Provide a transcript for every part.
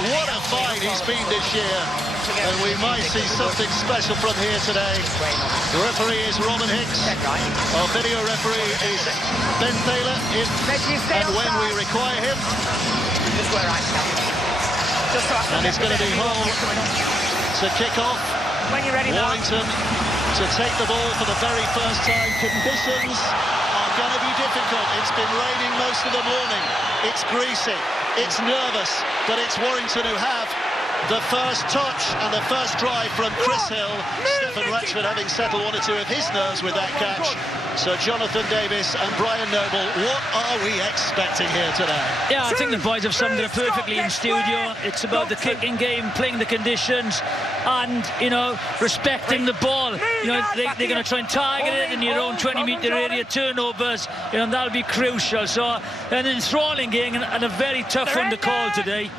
What a fight he's been this year. And we might see something special from here today. The referee is Robin Hicks. Our video referee is Ben Thaler. And when we require him. And it's going to be Hull to kick off. Warrington to take the ball for the very first time. Conditions are going to be difficult. It's been raining most of the morning. It's greasy. It's nervous. But it's Warrington who have the first touch and the first drive from Chris Hill. Stephen Ratchford having settled one or two of his nerves with that catch. So Jonathan Davies and Brian Noble, what are we expecting here today? Yeah, I think the boys have summed it up perfectly in studio. It's about the kicking game, playing the conditions, and, you know, respecting the ball. You know, they're going to try and target it in your own 20-metre area, turnovers, you know, and that'll be crucial. So, an enthralling game and a very tough one to call today.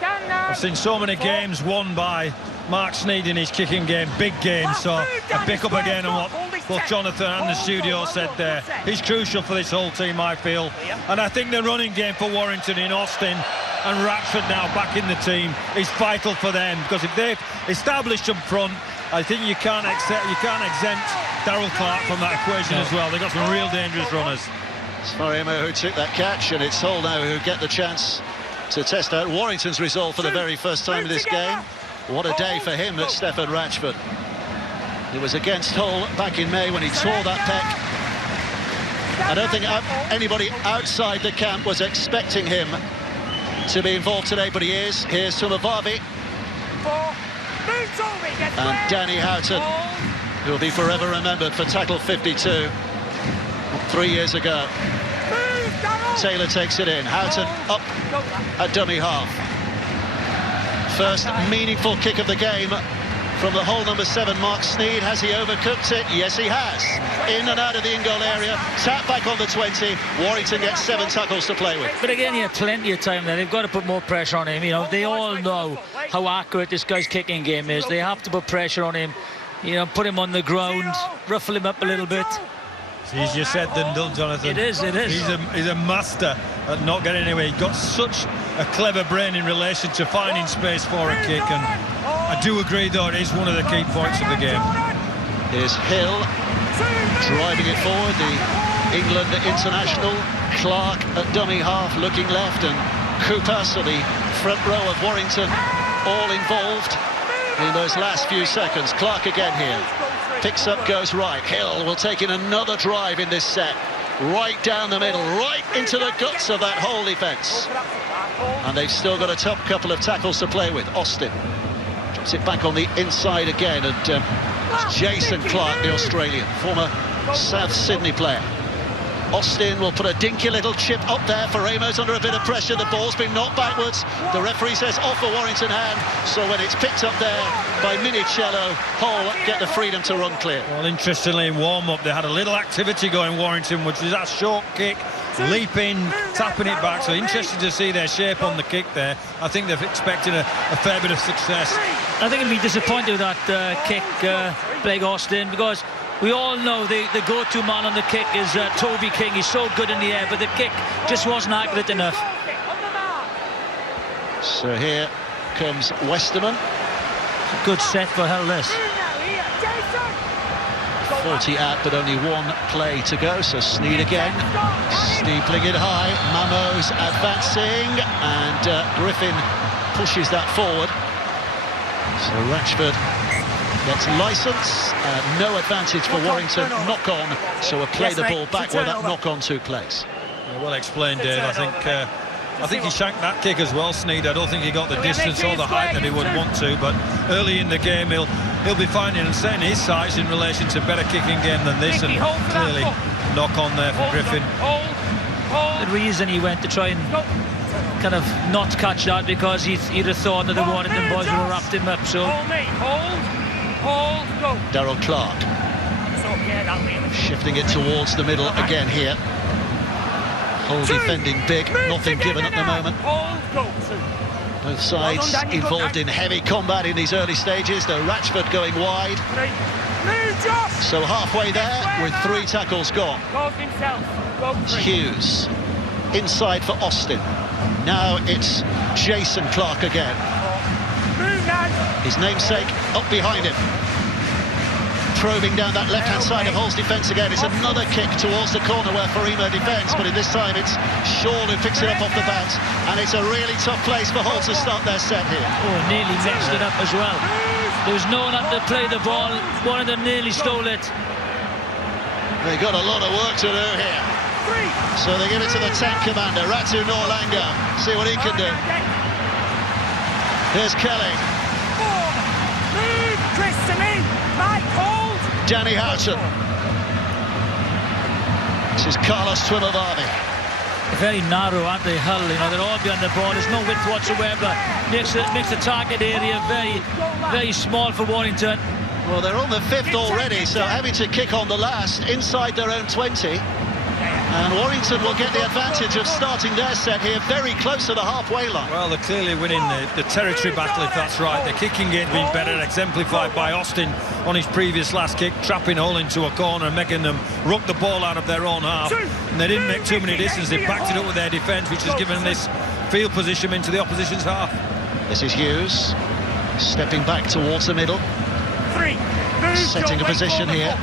I've seen so many games won by Mark Sneyd in his kicking game, big games, so I pick up again on what both Jonathan and the studio said there. He's crucial for this whole team, I feel. And I think the running game for Warrington in Austin and Ratchford now back in the team is vital for them, because if they've established up front, I think you can't exempt Darryl Clark from that equation as well. They've got some real dangerous runners. It's Farimo who took that catch, and it's Hull now who get the chance to test out Warrington's resolve for the very first time in this game. What a day for him, that's Stephen Ratchford. It was against Hull back in May when he tore that pec. I don't think anybody outside the camp was expecting him to be involved today, but he is. Here's Sumavavi. And Danny Houghton, who will be forever remembered for tackle 52 3 years ago. Taylor takes it in. Houghton up at dummy half. First meaningful kick of the game from the Hull number 7, Mark Sneyd. Has he overcooked it? Yes, he has. In and out of the in-goal area. Tap back on the 20. Warrington gets 7 tackles to play with. But again, he had plenty of time there. They've got to put more pressure on him. You know, they all know how accurate this guy's kicking game is. They have to put pressure on him. You know, put him on the ground, ruffle him up a little bit. It's easier said than done, Jonathan. It is. He's a master at not getting anywhere. He's got such a clever brain in relation to finding space for a kick, and I do agree, though, it is one of the key points of the game. Here's Hill driving it forward, the England international. Clark at dummy half, looking left, and Cooper, so the front row of Warrington, all involved in those last few seconds. Clark again here. Picks up, goes right. Hill will take in another drive in this set. Right down the middle, right into the guts of that whole defence. And they've still got a top couple of tackles to play with. Austin drops it back on the inside again. And it's Jason Clark, the Australian, former South Sydney player. Austin will put a dinky little chip up there for Ramos under a bit of pressure. The ball's been knocked backwards. The referee says off a Warrington hand. So when it's picked up there by Minicello, Hull get the freedom to run clear. Well, interestingly, in warm-up, they had a little activity going, Warrington, which was that short kick, leaping, tapping it back. So interesting to see their shape on the kick there. I think they've expected a fair bit of success. I think he'll be disappointed with that kick, Blake Austin, because we all know the go-to man on the kick is Toby King. He's so good in the air, but the kick just wasn't accurate enough. So here comes Westerman. Good set for Hull, this. 40 out, but only one play to go. So Sneyd again, steepling it high. Mamo's advancing, and Griffin pushes that forward. So Ratchford gets licence, no advantage for Warrington, knock on, so we'll play the ball back where that knock on took place. Yeah, well explained, Dave. I think he shanked that kick as well, Sneyd. I don't think he got the distance or the height that he would want to, but early in the game he'll be finding and setting his size in relation to better kicking game than this, and clearly knock on there for Griffin. The reason he went to try and kind of not catch that, because he'd have thought that the Warrington boys would have wrapped him up. So Darryl Clark shifting it towards the middle again here. Hull defending big, nothing given at the moment. Both sides involved in heavy combat in these early stages. The Ratchford going wide. So halfway there with 3 tackles gone. It's Hughes inside for Austin. Now it's Jason Clarke again. His namesake up behind him. Probing down that left-hand side of Hull's defence again. It's another kick towards the corner where Farima defends, but in this time it's Shaw who picks it up off the bounce, and it's a really tough place for Hull to start their set here. Oh, nearly messed it up as well. There was no one up to play the ball. One of them nearly stole it. They've got a lot of work to do here. So they give it to the tank commander, Ratu Norlanga. See what he can do. Here's Kelly. Chris to me. Mike, hold. Danny Houghton. This is Carlos Twimavami. Very narrow, aren't they, Hull? You know, they're all behind the ball. There's no width whatsoever. Makes the target area very small for Warrington. Well, they're on the 5th already, so having to kick on the last inside their own 20. And Warrington will get the advantage of starting their set here very close to the halfway line. Well, they're clearly winning the territory battle, if that's right. The kicking game's been better, exemplified by Austin on his previous last kick, trapping Hull into a corner and making them ruck the ball out of their own half. And they didn't make too many distance. They backed it up with their defence, which has given this field position into the opposition's half. This is Hughes, stepping back towards the middle. Setting a position here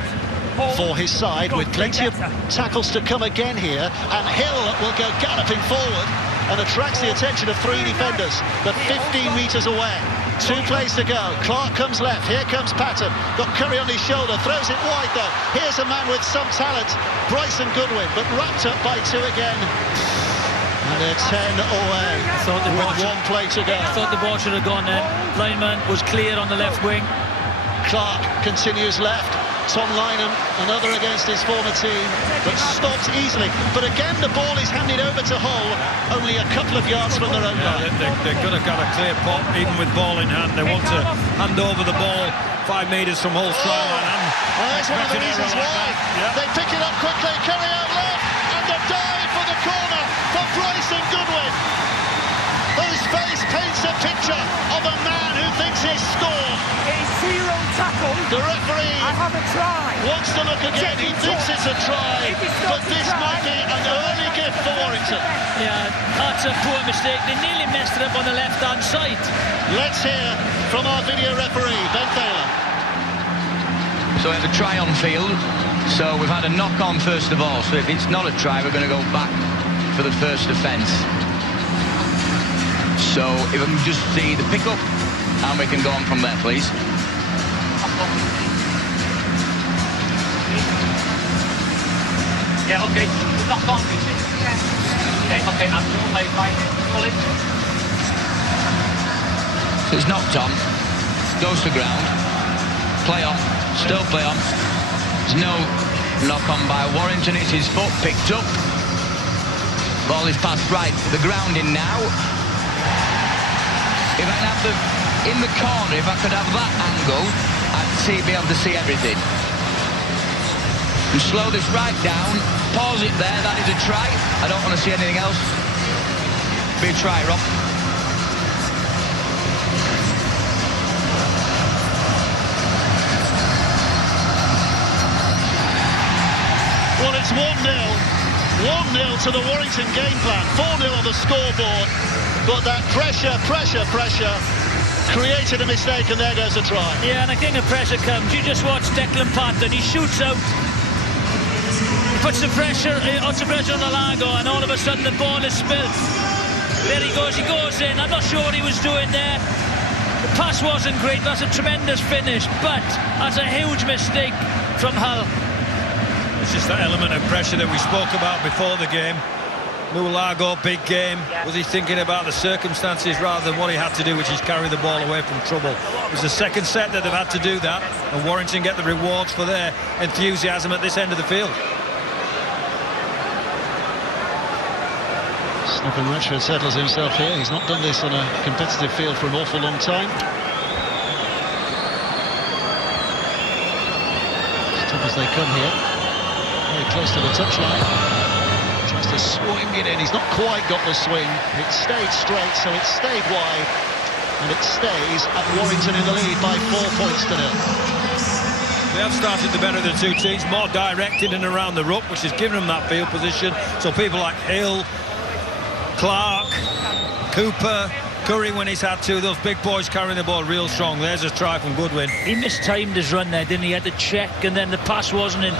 for his side with plenty of tackles to come again here, and Hill will go galloping forward and attracts the attention of 3 defenders, but 15 metres away. 2 plays to go. Clarke comes left, here comes Patton, got Curry on his shoulder, throws it wide though. Here's a man with some talent, Bryson Goodwin, but wrapped up by 2 again. And they're 10 away with 1 play to go. I thought the ball should have gone then. Lineman was clear on the left wing. Clarke continues left. Tom Lynham, another against his former team, but stopped easily. But again, the ball is handed over to Hull, only a couple of yards from their own line. They're going to get a clear pot, even with ball in hand. They want to hand over the ball 5 metres from Hull's try line. And that's one of the reasons why. They pick it up quickly, Curry out left, and the dive for the corner for Bryson Goodwin, whose face paints a picture of a man who thinks he's scored. It's 0 tackle. The referee wants to look again. He thinks it's a try, but this might be an early gift for Warrington. Yeah, that's a poor mistake. They nearly messed it up on the left-hand side. Let's hear from our video referee, Ben Taylor. So we have a try on field. So we've had a knock-on first of all. So if it's not a try, we're going to go back for the first offence. So if we can just see the pick-up, and we can go on from there, please. Yeah, okay. Knock on, okay, that's all made by Colin. So it's knocked on, goes to ground, play on, still play on. There's no knock on by Warrington, it's his foot picked up. Ball is passed right, the ground in now. If I can have in the corner, if I could have that angle, I'd be able to see everything. And slow this right down, pause it there, that is a try. I don't want to see anything else. Be a try, Rob. Well, it's 1-0. 1-0 to the Warrington game plan. 4-0 on the scoreboard. But that pressure created a mistake, and there goes a try. Yeah, and I think the pressure comes. You just watch Declan Patton, he shoots out. He puts the pressure on the Lago, and all of a sudden the ball is spilt. There he goes in. I'm not sure what he was doing there. The pass wasn't great, that's a tremendous finish, but that's a huge mistake from Hull. It's just that element of pressure that we spoke about before the game. Lago, big game. Was he thinking about the circumstances rather than what he had to do, which is carry the ball away from trouble? It was the second set that they've had to do that, and Warrington get the rewards for their enthusiasm at this end of the field. Stephen Richard settles himself here. He's not done this on a competitive field for an awful long time. As tough as they come here. Very close to the touchline. Tries to swing it in. He's not quite got the swing. It stayed straight, so it stayed wide. And it stays at Warrington in the lead by 4 points to 0. They have started the better of the 2 teams, more directed and around the ruck, which has given them that field position. So people like Hill, Clarke, Cooper, Curry when he's had to. Those big boys carrying the ball real strong. There's a try from Goodwin. He mistimed his run there, didn't he? He had to check, and then the pass wasn't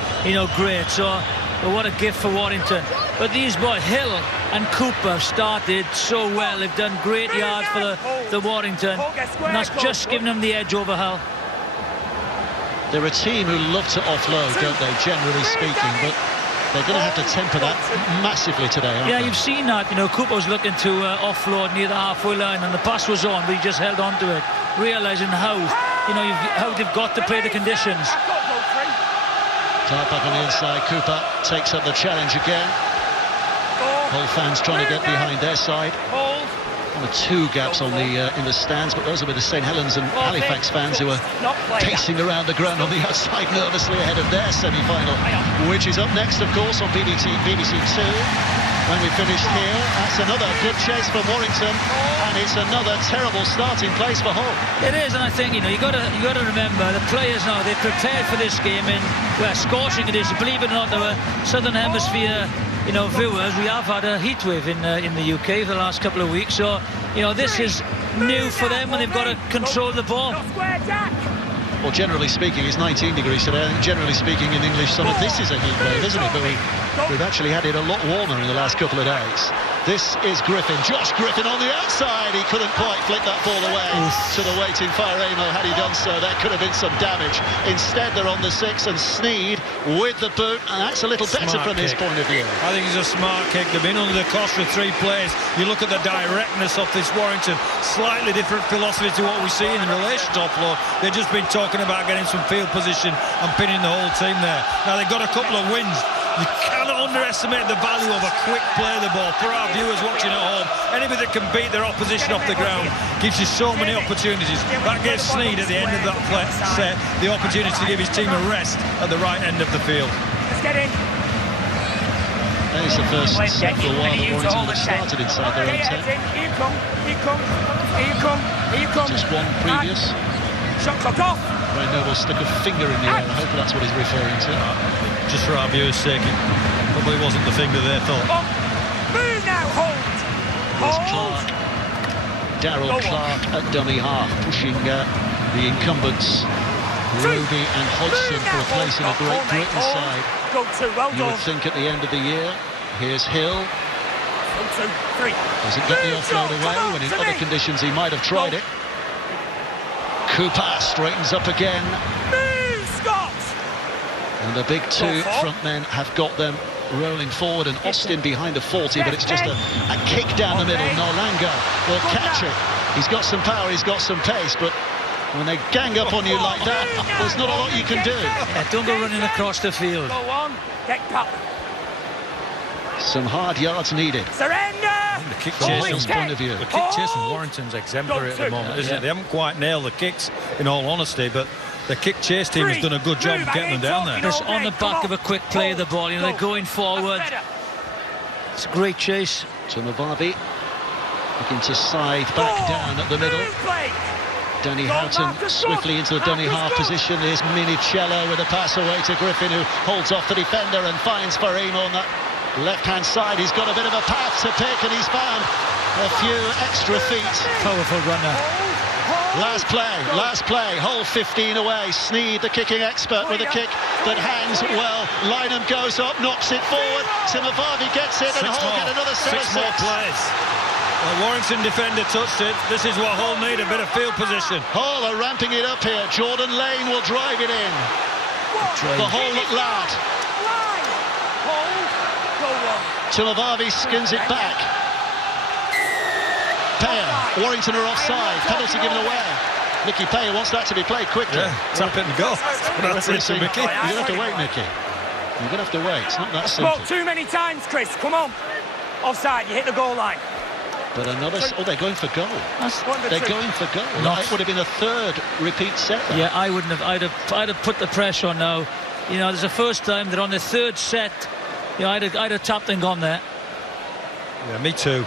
great. So what a gift for Warrington. But these boys, Hill and Cooper, started so well. They've done great yards for the Warrington, and that's just given them the edge over Hull. They're a team who love to offload, don't they, generally speaking, but they're going to have to temper that massively today, aren't they? You've seen that. Cooper was looking to offload near the halfway line, and the pass was on, but he just held on to it, realising how they've got to play the conditions. Type up on the inside. Cooper takes up the challenge again. Hull fans trying to get behind their side. One or two gaps on the in the stands, but those are with the St Helens and Halifax fans who are pacing around the ground on the outside nervously ahead of their semi-final, which is up next, of course, on BBC 2. When we finished here, that's another good chase for Warrington, and it's another terrible starting place for Hull. It is, and I think you got to remember the players now. They're prepared for this game in scorching conditions. Believe it or not, there were Southern Hemisphere viewers. We have had a heat wave in the UK for the last couple of weeks, so this is new for them, and they've got to control the ball. Well, generally speaking, it's 19 degrees today. I think generally speaking, in English summer, this is a heat wave, isn't it? But we've actually had it a lot warmer in the last couple of days. This is Griffin, Josh Griffin on the outside. He couldn't quite flick that ball away to the waiting Faremo. Had he done so, there could have been some damage. Instead, they're on the 6, and Sneed with the boot, and that's a little better from his point of view. I think it's a smart kick. They've been under the cost for 3 plays. You look at the directness of this Warrington, slightly different philosophy to what we see in relation to offload. They've just been talking about getting some field position and pinning the whole team there. Now they've got a couple of wins. You cannot underestimate the value of a quick play of the ball. For our viewers watching at home, anybody that can beat their opposition off the ground gives you so many opportunities. That gave Sneed at the end of that set the opportunity to give his team a rest at the right end of the field. Let's get in. There's the first set for a while that Warrington had started inside their own 10. Here you come, here you come, here you come, here you come. Just one previous. Shot clock off. Ray Noble stuck a finger in the air. I hope that's what he's referring to. Just for our viewers' sake, it probably wasn't the finger they thought. Move now, hold. Here's Clark. Darryl Clark at dummy half, pushing the incumbents, Ruby and Hodgson, for a place in a Great Britain side. You would think at the end of the year. Here's Hill. Doesn't get the offload away, when in other conditions he might have tried it. Cooper straightens up again. And the big 2 front men have got them rolling forward, and Austin behind the 40, but it's just a kick down the middle. Nolanga will catch it. He's got some power, he's got some pace, but when they gang up on you like that, there's not a lot you can do. Don't go running across the field. Go on, get cut. Some hard yards needed. Surrender! The kick chase point of view. The kick chase from Warrington's exemplary at the moment, isn't it? They haven't quite nailed the kicks, in all honesty, but the kick chase team has done a good job of getting them down there. It's on the back of a quick play of the ball. They're going forward. It's a great chase. Tumababi looking to side back down at the middle. Danny Houghton swiftly into the dummy half position. There's Minicello with a pass away to Griffin, who holds off the defender and finds Faremo on that left-hand side. He's got a bit of a path to pick, and he's found a few extra feet. Powerful runner. Last play, Hull 15 away. Sneed, the kicking expert, with a kick that hangs well. Lynham goes up, knocks it forward. Tumababi gets it, and Hull get another set of 6 more plays. The Warrington defender touched it. This is what Hull need, a bit of field position. Hull are ramping it up here. Jordan Lane will drive it in. The Hull lad. Tumababi skins it back. Payer, Warrington are offside, penalty given away. Mickey Payer wants that to be played quickly. Yeah, tap it and go. That's it for Mickey. You're going to have to wait, Mickey. You're going to have to wait. It's not that simple. Spoke too many times, Chris. Come on. Offside, you hit the goal line. But another... Oh, they're going for goal. They're going for goal. It would have been a third repeat set. Yeah, I wouldn't have. I'd have put the pressure on now. There's the first time they're on the 3rd set. I'd have tapped and gone there. Yeah, me too.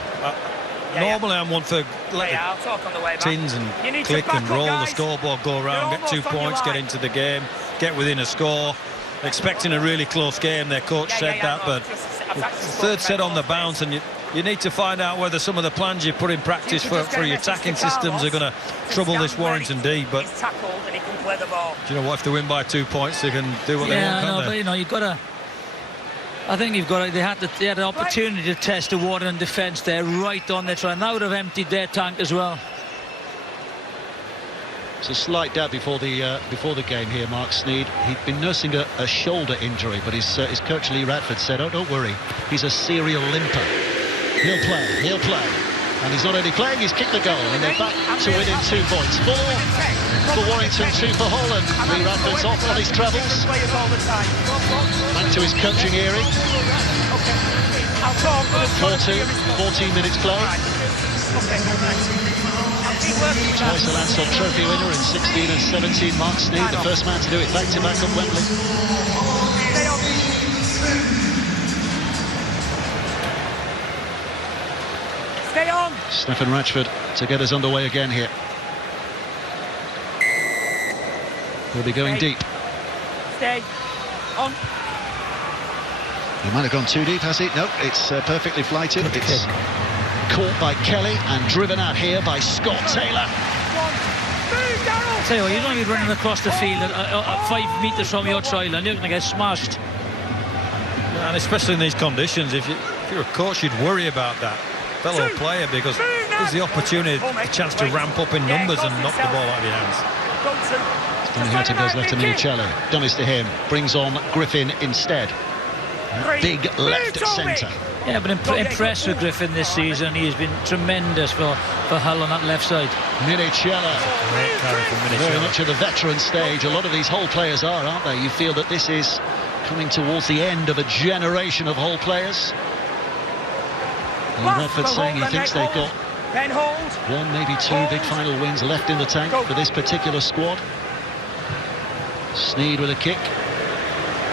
Normally I'm one for I'll talk on the way back. tins and click and roll the scoreboard, go around, get 2 points, get into the game, get within a score. Expecting a really close game, their coach said that, but the 3rd set on the bounce, and you need to find out whether some of the plans you put in practice for your attacking systems are going to trouble this Warrington D. But He's tackled and he can play the ball. do you know what? If they win by 2 points, they can do what they want, can't they? But you know, you've got to. I think you've got to, they had an opportunity to test the Warrington defence there, right on their try, and that would have emptied their tank as well. It's a slight doubt before the game here, Mark Sneyd. He'd been nursing a shoulder injury, but his coach Lee Radford said, "Oh, don't worry, he's a serial limper. He'll play." And he's not only playing, he's kicked the goal, and they're back to within 2 points. 4 for Warrington, 2 for Hull, and Lee Radford's off on his trebles. Back to his coaching era. 14 minutes play. Twice a Lansdowne Trophy winner in 16 and 17, Mark Sneyd, the first man to do it back-to-back at Wembley. Stay on. Stefan Ratchford to get us underway again here. He'll be going deep. Stay on. He might have gone too deep, has he? No, it's perfectly flighted. It's caught by Kelly and driven out here by Scott Taylor. I'll tell you what, you don't be running across the field at 5 metres from your try line, you're going to get smashed. And especially in these conditions, if you're a coach, you'd worry about that fellow player, because there's the opportunity, the chance to ramp up in numbers and knock the ball out of your hands. Danny Houghton goes left to Minicello. Dummies to him. Brings on Griffin instead. Big left centre. Yeah, but impressed with Griffin this season. He's been tremendous for Hull on that left side. Minicello. Very much at the veteran stage. A lot of these Hull players are, aren't they? You feel that this is coming towards the end of a generation of Hull players. And Radford saying he thinks they've got 1, maybe 2 big final wins left in the tank for this particular squad. Sneyd with a kick.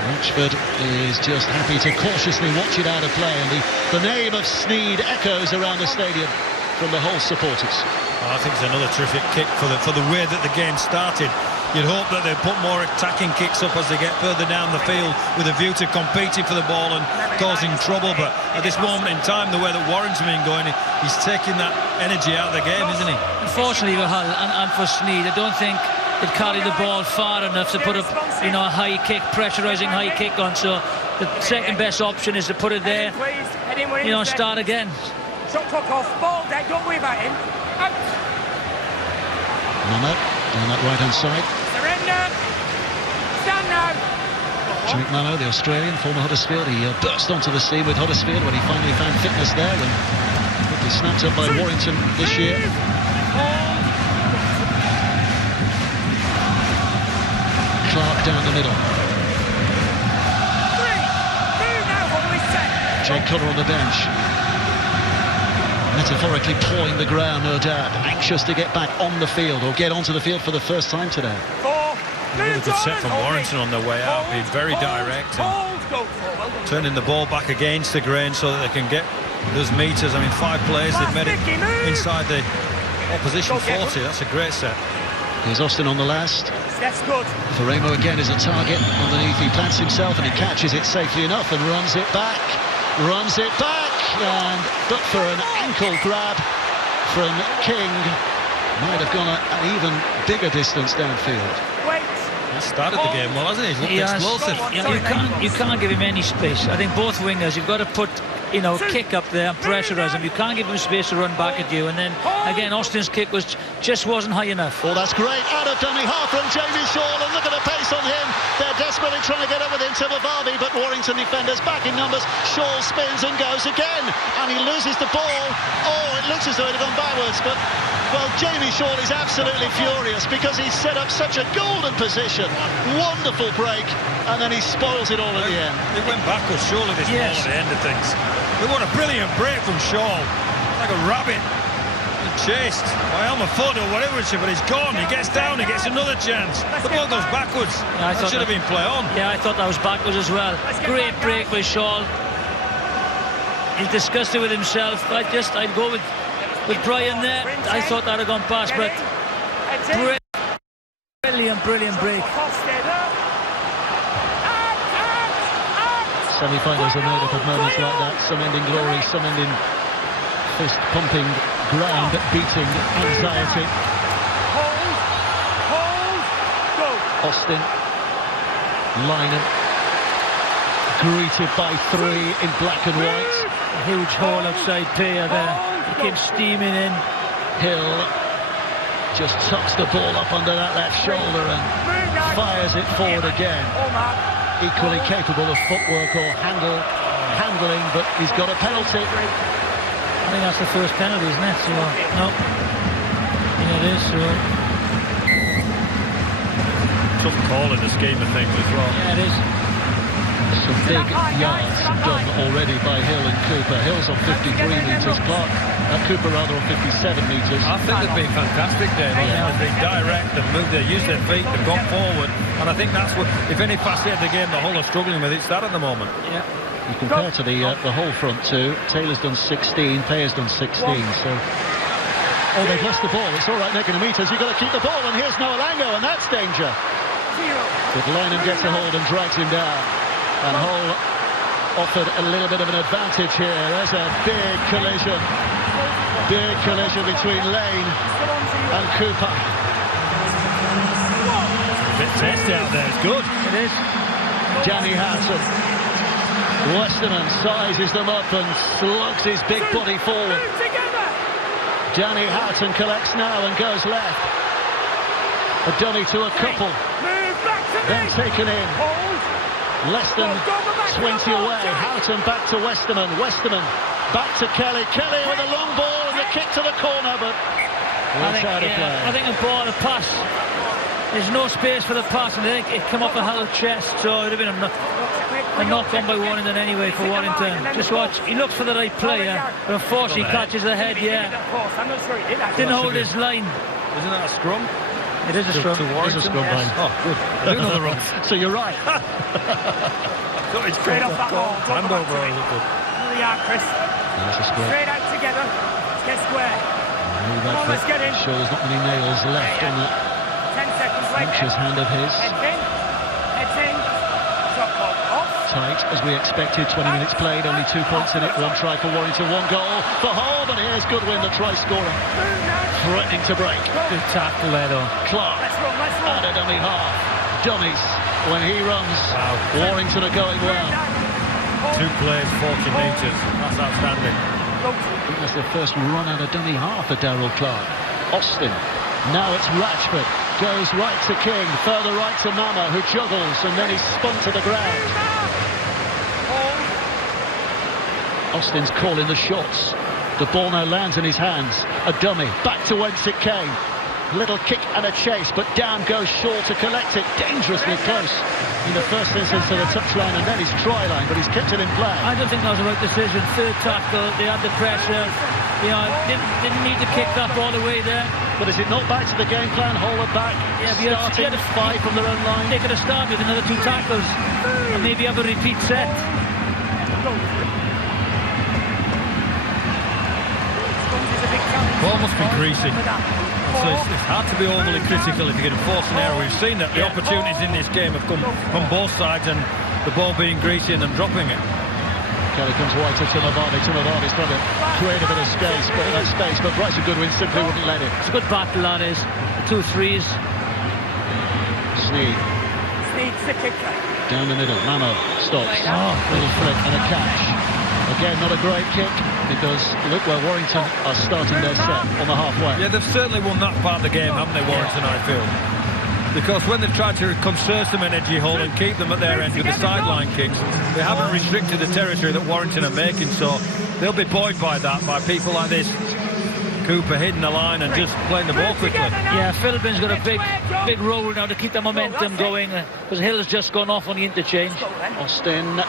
Ratchford is just happy to cautiously watch it out of play, and the name of Sneyd echoes around the stadium from the Hull supporters. I think it's another terrific kick for the way that the game started. You'd hope that they'd put more attacking kicks up as they get further down the field with a view to competing for the ball and causing trouble, but at this moment in time, the way that Warrington's been going, he's taking that energy out of the game, isn't he? Unfortunately for Hull and for Sneyd, I don't think they'd carry the ball far enough to put a high kick, pressurising high kick on. So the second best option is to put it there, start again. Shot clock off, ball dead, don't worry about him. Out. Mamo down that right hand side. Surrender. Stand now. Jake Mamo, the Australian, former Huddersfield, he burst onto the scene with Huddersfield when he finally found fitness there, and quickly snapped up by Warrington this year. Clark down the middle. Jake Connor on the bench. Metaphorically pawing the ground, no doubt. Anxious to get back on the field, or get onto the field for the first time today. Really good set from Warrington on their way out, being very direct and turning the ball back against the grain so that they can get those metres. I mean, 5 players, they've made it inside the opposition 40. That's a great set. Here's Austin on the last. That's good. Faremo again is a target underneath. He plants himself and he catches it safely enough and runs it back. And but for an ankle grab from King, might have gone an even bigger distance downfield. He started the game well, hasn't he? He's looked explosive. You can't give him any space. I think both wingers, you've got to put kick up there and pressurise him. You can't give him space to run back at you. And then again, Austin's kick just wasn't high enough. Oh, that's great. Out of dummy half from Jamie Shaw, and look at the pace on him. They're desperately trying to get up with him to Mavavi, but Warrington defenders back in numbers. Shaw spins and goes again, and he loses the ball. Oh, it looks as though it had gone backwards, but well, Jamie Shaw is absolutely furious because he's set up such a golden position. Wonderful break, and then he spoils it all at the end. It went backwards, surely, this ball at the end of things. But what a brilliant break from Shaw. Like a rabbit. He chased by Elmer Fudd or whatever it is, but he's gone. He gets down, he gets another chance. The ball goes backwards. Yeah, that should have been play on. Yeah, I thought that was backwards as well. Great break by Shaw. He's disgusted with himself. I'd go with Brian there. I thought that had gone past, but brilliant break. Semi-finals are made up of moments like that. Some end in glory, some end in fist-pumping, ground-beating anxiety. Hold, go. Austin, Lynham, greeted by three in black and white. A huge hole outside Pear there. He came steaming in. Hill just tucks the ball up under that left shoulder and fires it forward again. Equally capable of footwork or handling, but he's got a penalty. I think that's the first penalty, isn't it? So, no. Yeah, it is. So. Tough call in the scheme of things as well. Yeah, it is. Some big yards done already by Hill and Cooper. Hill's on 53 metres, Clark, Cooper rather on 57 metres. I think they've been fantastic, Dave. Yeah. They've been direct, they've moved, they've used their feet, they've gone forward, and I think that's what, if any facet of the game the Hull are struggling with, it's that at the moment. Yeah. You compare to the whole front two, Taylor's done 16, Payer's done 16, so... Oh, they've lost the ball. It's all right, making the meters. You've got to keep the ball, and here's Noah Lango, and that's danger. But Lynham gets a hold and drags him down. And Hull offered a little bit of an advantage here. There's a big collision. Big collision between Lane and Cooper. A bit testy out there, it's good. It is. Danny Houghton. Westerman sizes them up and slugs his big body forward. Danny Houghton collects now and goes left. A dummy to a couple. Then taken in. Less than 20 away. Houghton back to Westerman. Westerman back to Kelly. Kelly with a long ball and the kick to the corner, but it's out of play. I think the ball, the pass, there's no space for the pass, and I think it came off the Hull chest, so it would have been a knock on by Warrington anyway for Warrington. Just watch, he looks for the right player, but unfortunately he catches the head, Didn't hold his line. Isn't that a scrum? It is a scrum. It is a scrum, Brian. Oh, good. I do know the runs. So you're right. Straight off that ball. Hand over. There you are, Chris. There's a square. Straight out together. Let's get square. Come on, let's get in. Sure, there's not many nails left on that 10 seconds right anxious hand of his. Heads in. Heads in. Drop ball off. Tight, as we expected. 20 minutes played, only 2 points in it. One try for Warrington, one goal for Hull. But here's Goodwin, the try scorer, threatening to break. Good tackle there, though. Clark Let's run. at a dummy half. Dummies when he runs. Wow. Warrington are going well. 2 plays, 40 metres. That's outstanding. I think that's the first run out of dummy half for Darryl Clark. Austin. Now it's Ratchford. Goes right to King. Further right to Mama, who juggles, and then he's spun to the ground. Austin's calling the shots. The ball now lands in his hands. A dummy. Back to whence it came. Little kick and a chase, but down goes Shaw to collect it. Dangerously close in the first instance to the touchline and then his try line, but he's kept it in play. I don't think that was the right decision. Third tackle, they had the pressure. You know, didn't need to kick that ball away there. But is it not back to the game plan? Hold it back. Yeah, but starting you had 5 from their own line. They could have started with another 2 tackles and maybe have a repeat set. Ball must be greasy. So it's hard to be overly critical if you're going to force an error. We've seen that the opportunities in this game have come from both sides, and the ball being greasy and them dropping it. Kelly comes wide to Timavadi. Timavadi's trying to create a bit of space, but Bryson Goodwin simply wouldn't let it. It's a good battle, that is. 2 threes. Sneed. Sneed's the kicker. Down the middle. Mamo stops. Little flick and a catch. Again, not a great kick, because look where Warrington are starting their set on the halfway. Yeah, they've certainly won that part of the game, haven't they, Warrington, I feel? Because when they've tried to conserve some energy, Hull, and keep them at their end with the sideline kicks, they haven't restricted the territory that Warrington are making, so they'll be buoyed by that, by people like this. Cooper hitting the line and just playing the ball quickly. Yeah, Philbin's got a big role now to keep the momentum going, because Hill's just gone off on the interchange. Austin,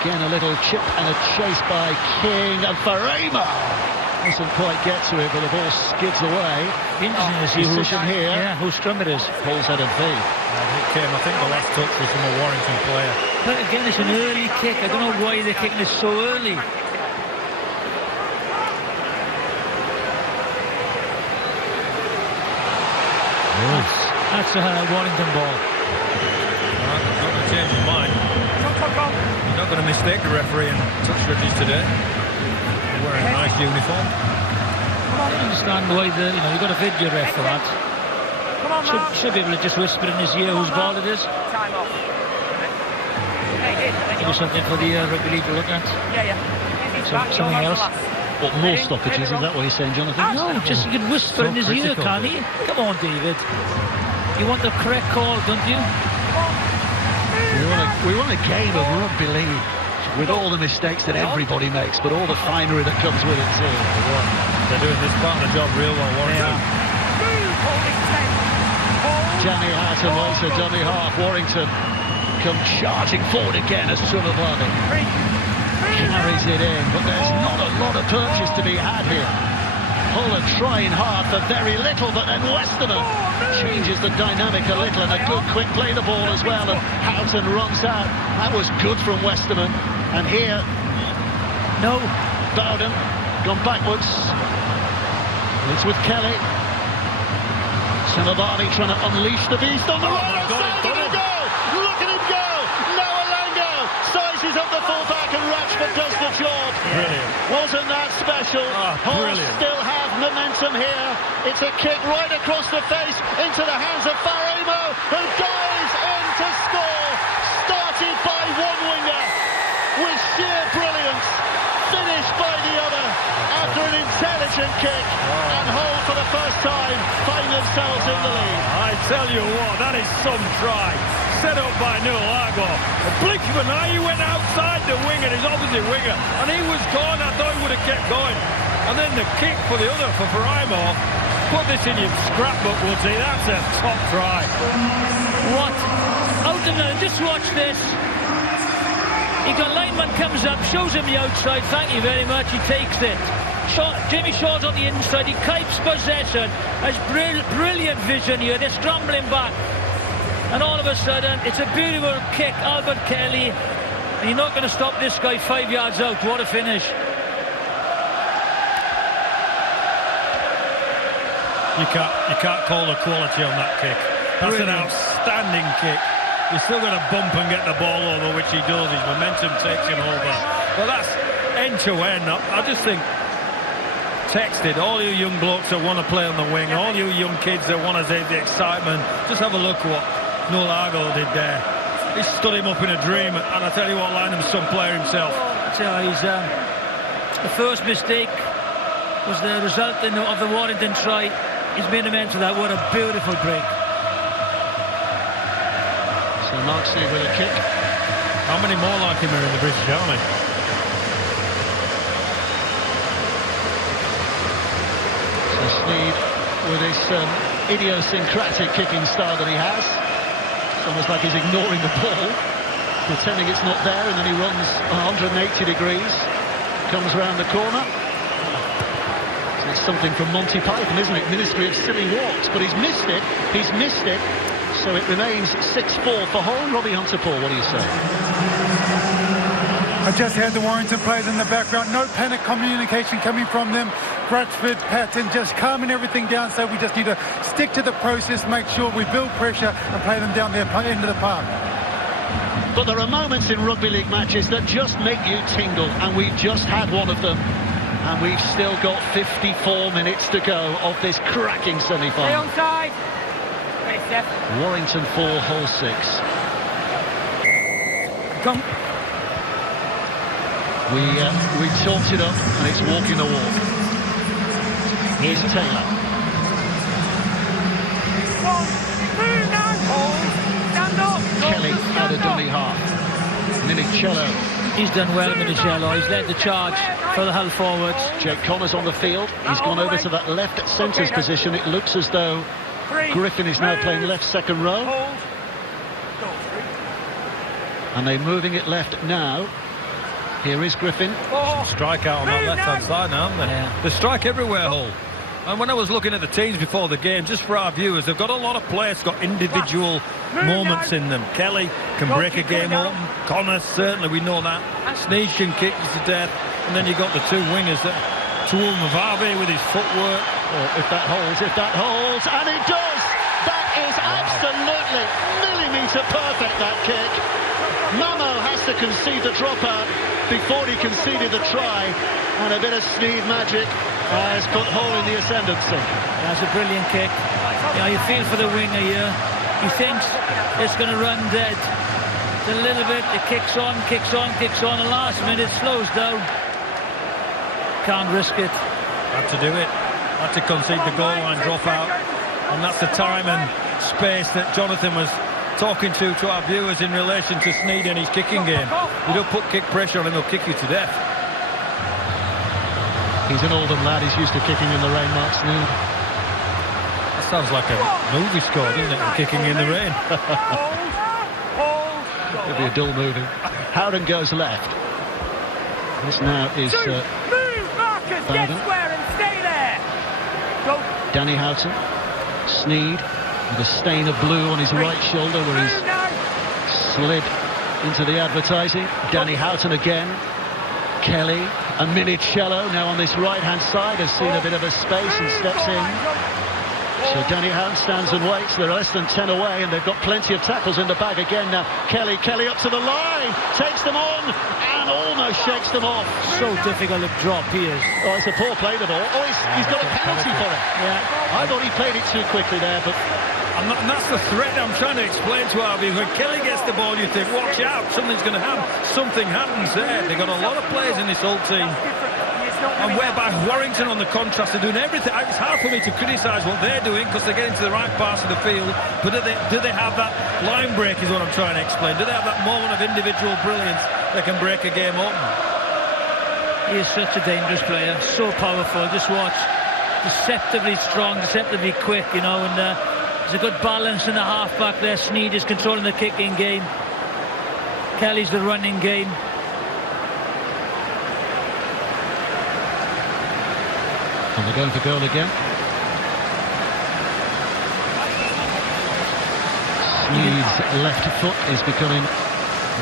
again a little chip and a chase by King, and Farema doesn't quite get to it, but the ball skids away. Interesting to see whose scrum it is. Paul's head and feet. I think the last touch was from a Warrington player. But again, it's an early kick. I don't know why they're kicking it so early. That's a Warrington ball. Right, not going to change his mind. You're not going to mistake the referee and touch judges today. wearing a nice uniform. I understand why you've got a video ref for that. Come on, Mark. Should be able to just whisper in his ear whose ball it is. Time off. Maybe something for the rugby league to look at. Yeah. Something else. What, more stoppages? Is that what you're saying, Jonathan? No, just you can whisper in his ear, can't he? Come on, David. You want the correct call, don't you? We want a game of rugby league with all the mistakes that everybody makes, but all the finery that comes with it too. They're doing this part of the job real well, Warrington. Jamie Hatton waits a dummy half. Warrington come charging forward again as Sullivan carries it in, but there's not a lot of purchase to be had here. Hull are trying hard for very little, but then Westerman changes the dynamic a little, and a good quick play the ball as well, and Houghton runs out. That was good from Westerman, and here Bowden gone backwards. It's with Kelly. Samavani trying to unleash the beast on the right. Look at him go! Noah Lango sizes up the fullback, and Ratchford does the job. Brilliant. Wasn't that special? Hull still have momentum here. It's a kick right across the face into the hands of Farimo, who dives in to score. Started by one winger with sheer brilliance, finished by the other after an intelligent kick, and Hull for the first time find themselves in the lead. I tell you what, that is some try. Set up by Nualago. A blink of an eye, he went outside the winger, his opposite winger, and he was gone. I thought he would have kept going. And then the kick for the other, for Farimo. Put this in your scrapbook, Woodsy. That's a top try. What? Out of there, just watch this. He got lineman comes up, shows him the outside. Thank you very much. He takes it. Jamie Shaw's on the inside. He keeps possession. Has brilliant vision here. They're scrambling back. And all of a sudden, it's a beautiful kick, Albert Kelly. And you're not going to stop this guy 5 yards out. What a finish. You can't call the quality on that kick. That's an outstanding kick. You're still going to bump and get the ball over, which he does. His momentum takes him over. But that's end-to-end. I just think, texted, all you young blokes that want to play on the wing, all you young kids that want to see the excitement, just have a look what Nualago did there. He stood him up in a dream, and I tell you what, Lineham's some player himself. The first mistake was the result of the Warrington try. He's made amends for that. What a beautiful break. So Marksy with a kick. How many more like him are in the British Army? So Sneed with his idiosyncratic kicking style that he has. It's almost like he's ignoring the ball, pretending it's not there, and then he runs 180 degrees, comes round the corner. So it's something from Monty Python, isn't it? Ministry of Silly Walks, but he's missed it. So it remains 6-4 for Hull. Robbie Hunter-Paul, what do you say? I just had the Warrington players in the background. No panic communication coming from them. Ratchford, Patton just calming everything down, so we just need to stick to the process, make sure we build pressure and play them down their end of the park. But there are moments in rugby league matches that just make you tingle, and we've just had one of them. And we've still got 54 minutes to go of this cracking semi-final. Stay onside. Warrington 4, Hull 6. Come. We talked it up, and it's walking the walk. Here's Taylor. Kelly had a dummy half. Minicello. He's done well, Minicello. He's led the charge for the Hull forwards. Jake Connors on the field. He's gone over to that left centre's position. It looks as though Griffin is now playing left second row. And they're moving it left now. Here is Griffin. Strike out on that left-hand side now, haven't they? Yeah. They strike everywhere, Hull. And when I was looking at the teams before the game, just for our viewers, they've got a lot of players, got individual moments in them. Kelly can break a game open. Connors, certainly, we know that. Sneed can kick you to death. And then you've got the two wingers, Tuul Mavabe with his footwork. Oh, if that holds, and it does! That is absolutely millimetre perfect, that kick. Mamo has to concede the dropout. before he conceded the try, and a bit of Sneed magic has put Hull in the ascendancy. That's a brilliant kick. You know, you feel for the winger here. He thinks it's going to run dead. It's a little bit, it kicks on, and last minute slows down. Can't risk it. Had to do it. Had to concede the goal line dropout. And that's the time and space that Jonathan was talking to our viewers in relation to Sneed and his kicking game. You don't put kick pressure on him, he'll kick you to death. He's an Oldham lad, he's used to kicking in the rain, Mark Sneed. That sounds like a movie score, doesn't it? Kicking in the rain. It'll be a dull movie. Howden goes left. This now is Move, Marcus, get square and stay there. Go. Danny Houghton. Sneed with a stain of blue on his right shoulder where he's slid into the advertising. Danny Houghton again. Kelly and Minicello now on this right-hand side has seen a bit of a space and steps in. So Danny Houghton stands and waits. They're less than 10 away and they've got plenty of tackles in the bag again now. Kelly up to the line, takes them on and almost shakes them off. So difficult to drop, he is. Oh, it's a poor play, the ball. Oh, he's got a penalty for it. Yeah, I thought he played it too quickly there, but... And that's the threat I'm trying to explain to Harvey. When Kelly gets the ball, you think, watch out, something's going to happen. Something happens there. They've got a lot of players in this whole team. And whereby Warrington on the contrast are doing everything. It's hard for me to criticise what they're doing because they're getting to the right parts of the field. But do they have that line break is what I'm trying to explain. Do they have that moment of individual brilliance that can break a game open? He is such a dangerous player, so powerful. Just watch. Deceptively strong, deceptively quick, you know, and there's a good balance in the half-back there. Sneed is controlling the kicking game. Kelly's the running game. And they're going for goal again. Sneed's left foot is becoming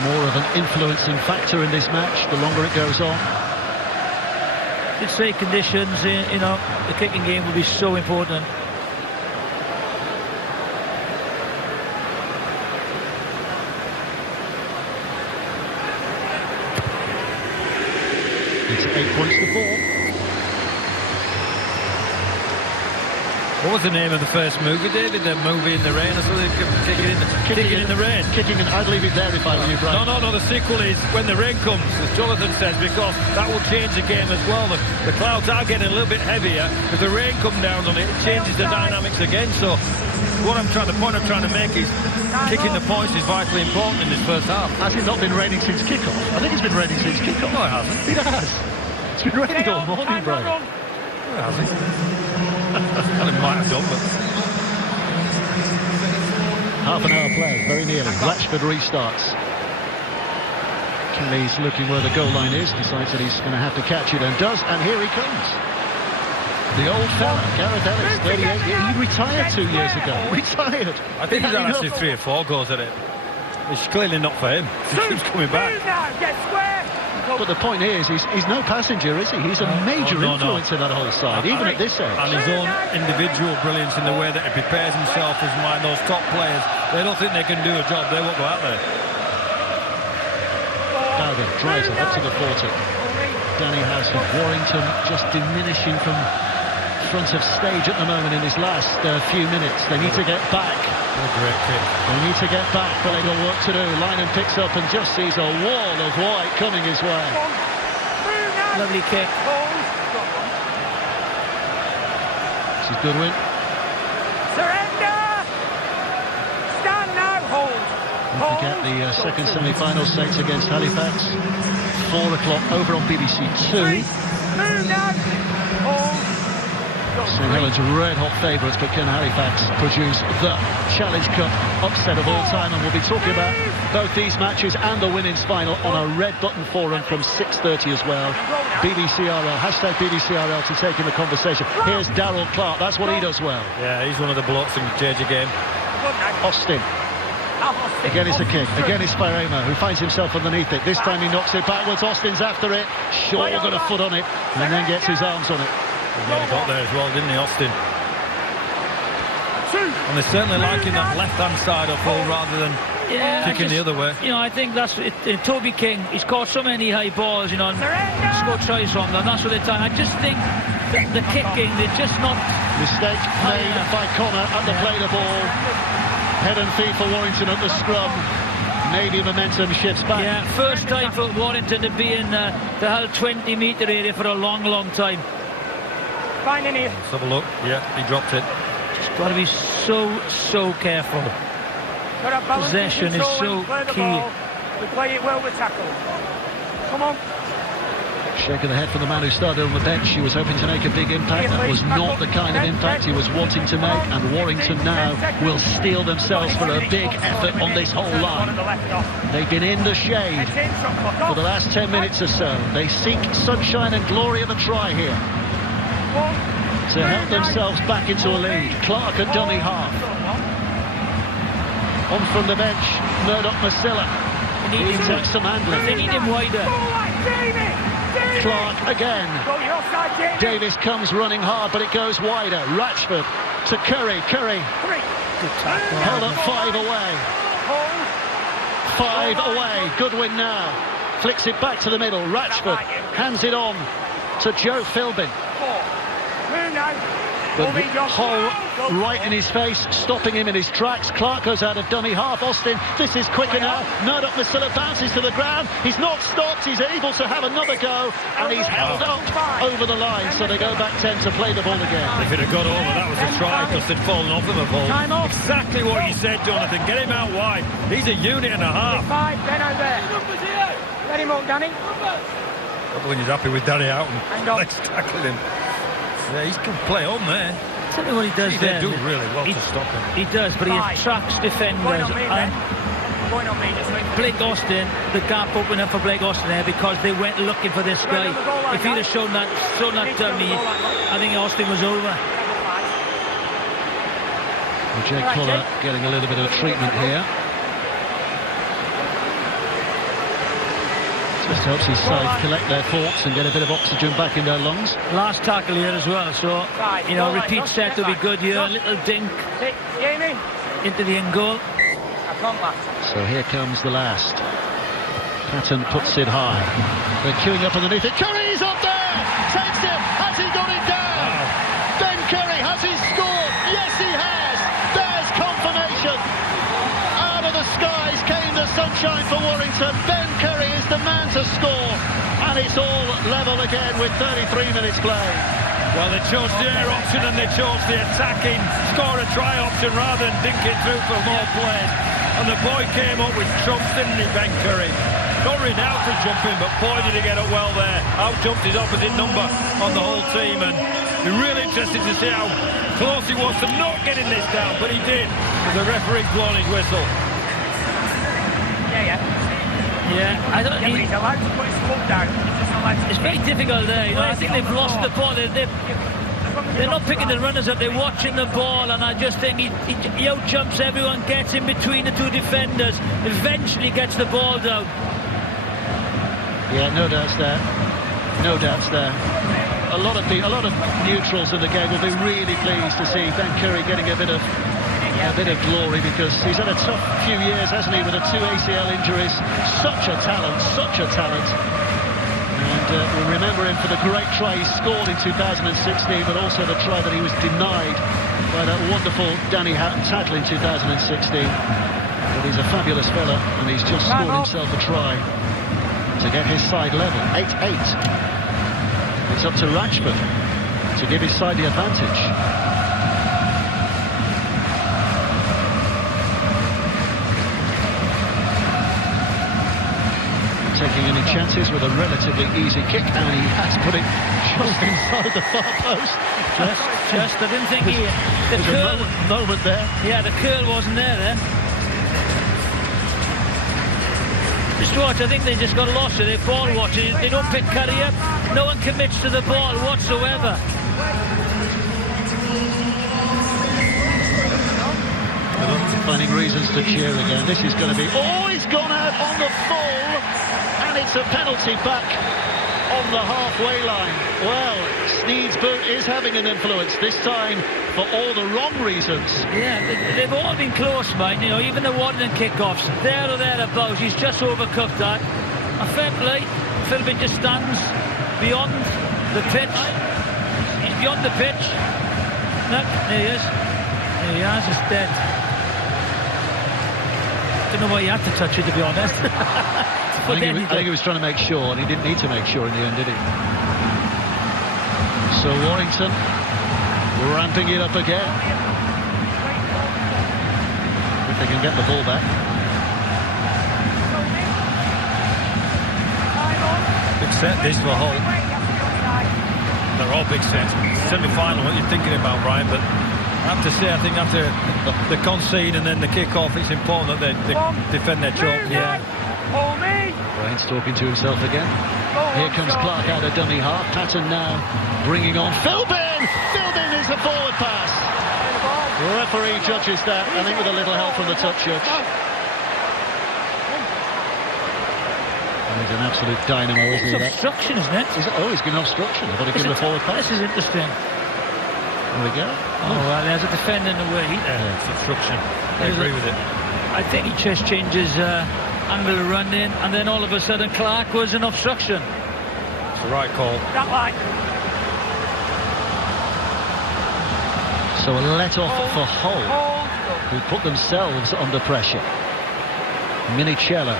more of an influencing factor in this match the longer it goes on. Did say conditions, you know, the kicking game will be so important. It's 8 points to 4. What was the name of the first movie, David? The movie in the rain or something? Kicking in the rain. I'd leave it there if I were you, Brian. No, the sequel is When the Rain Comes, as Jonathan says, because that will change the game as well. The clouds are getting a little bit heavier. If the rain comes down on it, it changes the dynamics again. So the point I'm trying to make is kicking the points is vitally important in this first half. Has it not been raining since kick-off? I think it's been raining since kick-off. No, it hasn't. It has. It's been raining all morning, Brian. No, it hasn't. Well, it might have done, but... Half an hour play, very nearly. Latchford restarts. Kelly's looking where the goal line is, decides that he's going to have to catch it, and does, and here he comes. The old fella, Gareth Ellis, 38. He retired 2 years ago. Retired. I think he's had actually 3 or 4 goals at it. It's clearly not for him. He keeps coming back. But the point is, he's no passenger, is he? He's a major influence in that whole side, even at this age. And his own individual brilliance in the way that he prepares himself as one of those top players. They don't think they can do a job, they won't go out there. Dowden drives it up to the 40. Danny Houghton, Warrington just diminishing from front of stage at the moment in his last few minutes. They need to get back. What a great kick. They need to get back, but they've got work to do. Lynham picks up and just sees a wall of white coming his way. Lovely kick. This is Goodwin. Surrender! Stand now, hold. Don't forget the second semi-final, Saints against Halifax. 4 o'clock over on BBC 2. Move now. Hold. St Helens red-hot favourites, but can Halifax produce the Challenge Cup upset of all time? And we'll be talking about both these matches and the women's final on a Red Button forum from 6:30 as well. BBCRL, hashtag BBCRL to take in the conversation. Here's Darryl Clark, that's what he does well. Yeah, he's one of the blokes who can change a game. Austin. Again it's a kick, again it's Farema who finds himself underneath it. This time he knocks it backwards, Austin's after it. Shaw got a foot on it and then gets his arms on it. He nearly got there as well, didn't he, Austin? And they're certainly liking that left-hand side of Hull rather than kicking the other way. You know, I think that's it. Toby King, he's caught so many high balls, you know, and scored tries from them. That's what they're trying. I just think the kicking, they're just not... Mistake made by Connor at the play the ball. Head and feet for Warrington at the scrum. Maybe momentum shifts back. Yeah, first time for Warrington to be in the Hull 20-metre area for a long, long time. Finding it. Let's have a look. Yeah, he dropped it. Just got to be so careful. Possession is so key. We play it well with tackle. Come on. Shake of the head for the man who started on the bench. He was hoping to make a big impact. That was not the kind of impact he was wanting to make. And Warrington now will steel themselves for a big effort on this whole line. They've been in the shade for the last 10 minutes or so. They seek sunshine and glory of the try here to help themselves back into a lead. Clark at dummy half. On from the bench, Murdoch-Masilla. He takes some handling. They need him wider. Clark again. Davis comes running hard, but it goes wider. Ratchford to Curry. Curry held up 5 away. 5 away. Goodwin now flicks it back to the middle. Ratchford hands it on to Joe Philbin. But Hull right in his face, stopping him in his tracks. Clark goes out of dummy half. Austin, this is quicker now. Murdoch-Masilla bounces to the ground. He's not stopped. He's able to have another go, and he's held up over the line. So they go back 10 to play the ball again. If it had got over, that was a try because they'd fallen off him a ball. Exactly what you said, Jonathan. Get him out wide. He's a unit and a half. 5, Ben over there. Let him up, Danny. When he's happy with Danny out and let's tackle him. Yeah, he can play on there. Tell me what he does there. They do really well to stop him. He does, but he attracts defenders. And Blake Austin, the gap opened up for Blake Austin there because they went looking for this guy. If he'd have shown that dummy, I think Austin was over. Well, Jake Fuller getting a little bit of treatment here. Just helps his side collect their thoughts and get a bit of oxygen back in their lungs. Last tackle here as well, so, you know, repeat set will be good here. A little dink into the end goal. So here comes the last. Patton puts it high. They're queuing up underneath it. Curry's up there! Takes it! Has he got it down? Ben Curry, has he scored? Yes, he has! There's confirmation! Out of the skies came the sunshine for Warrington. Ben Curry is the man to score, and it's all level again with 33 minutes played. Well, they chose the air option and they chose the attacking score a try option rather than dinking through for more plays. And the boy came up with trumps, didn't he, Ben Curry? Not really out for jumping, but boy did he get up well there. Out-jumped his opposite number on the whole team, and we're really interested to see how close he was to not getting this down, but he did. The referee's blown his whistle. Yeah, I don't. He's allowed to put his foot down. It's very difficult there. You know, I think they've lost the ball. They're not picking the runners up. They're watching the ball, and I just think he out-jumps everyone, gets in between the two defenders, eventually gets the ball down. Yeah, no doubts there. No doubts there. A lot of neutrals in the game will be really pleased to see Ben Curry getting a bit of glory, because he's had a tough few years, hasn't he, with the 2 ACL injuries. Such a talent. And we remember him for the great try he scored in 2016, but also the try that he was denied by that wonderful Danny Hatton tackle in 2016. But he's a fabulous fella, and he's just scored himself a try to get his side level. 8-8. It's up to Ratchford to give his side the advantage. Taking any chances with a relatively easy kick, and he has put it just inside the far post. Just, I didn't think the curl moment there. Yeah, the curl wasn't there. Just watch, I think they just got lost with their ball watching. They don't pick Curry up. No one commits to the ball whatsoever. Finding reasons to cheer again. This is going to be... Oh, he's gone out on the full, and it's a penalty back on the halfway line. Well, Sneed's boot is having an influence, this time for all the wrong reasons. Yeah, they've all been close, mate. You know, even the Warrington kickoffs, there or thereabouts. He's just overcooked that. A fair play. Philbin just stands beyond the pitch. He's beyond the pitch. Look, there he is. There he is, it's dead. Don't know why you had to touch it, to be honest. I think he was trying to make sure, and he didn't need to make sure in the end, did he? So Warrington ramping it up again. If they can get the ball back. Big set this for Hull. They're all big sets. Semi-final, what you're thinking about, Brian, but I have to say, I think after the concede and then the kick-off, it's important that they defend their chalk. Yeah. Brian's talking to himself again. Here comes Clark out of dummy half. Patton now bringing on Philbin. Philbin is the forward pass. Referee judges that, I think with a little help from the touch judge. He's an absolute dynamo, isn't he? It's obstruction, isn't it? He's given obstruction. I've got to give him a forward pass. This is interesting. There we go. Oh, well, there's a defender in the way. It's obstruction. I agree with it. I think he just changes angle of running, and then all of a sudden Clark was an obstruction. It's the right call. That line. So a let-off for Hull, who put themselves under pressure. Minicello.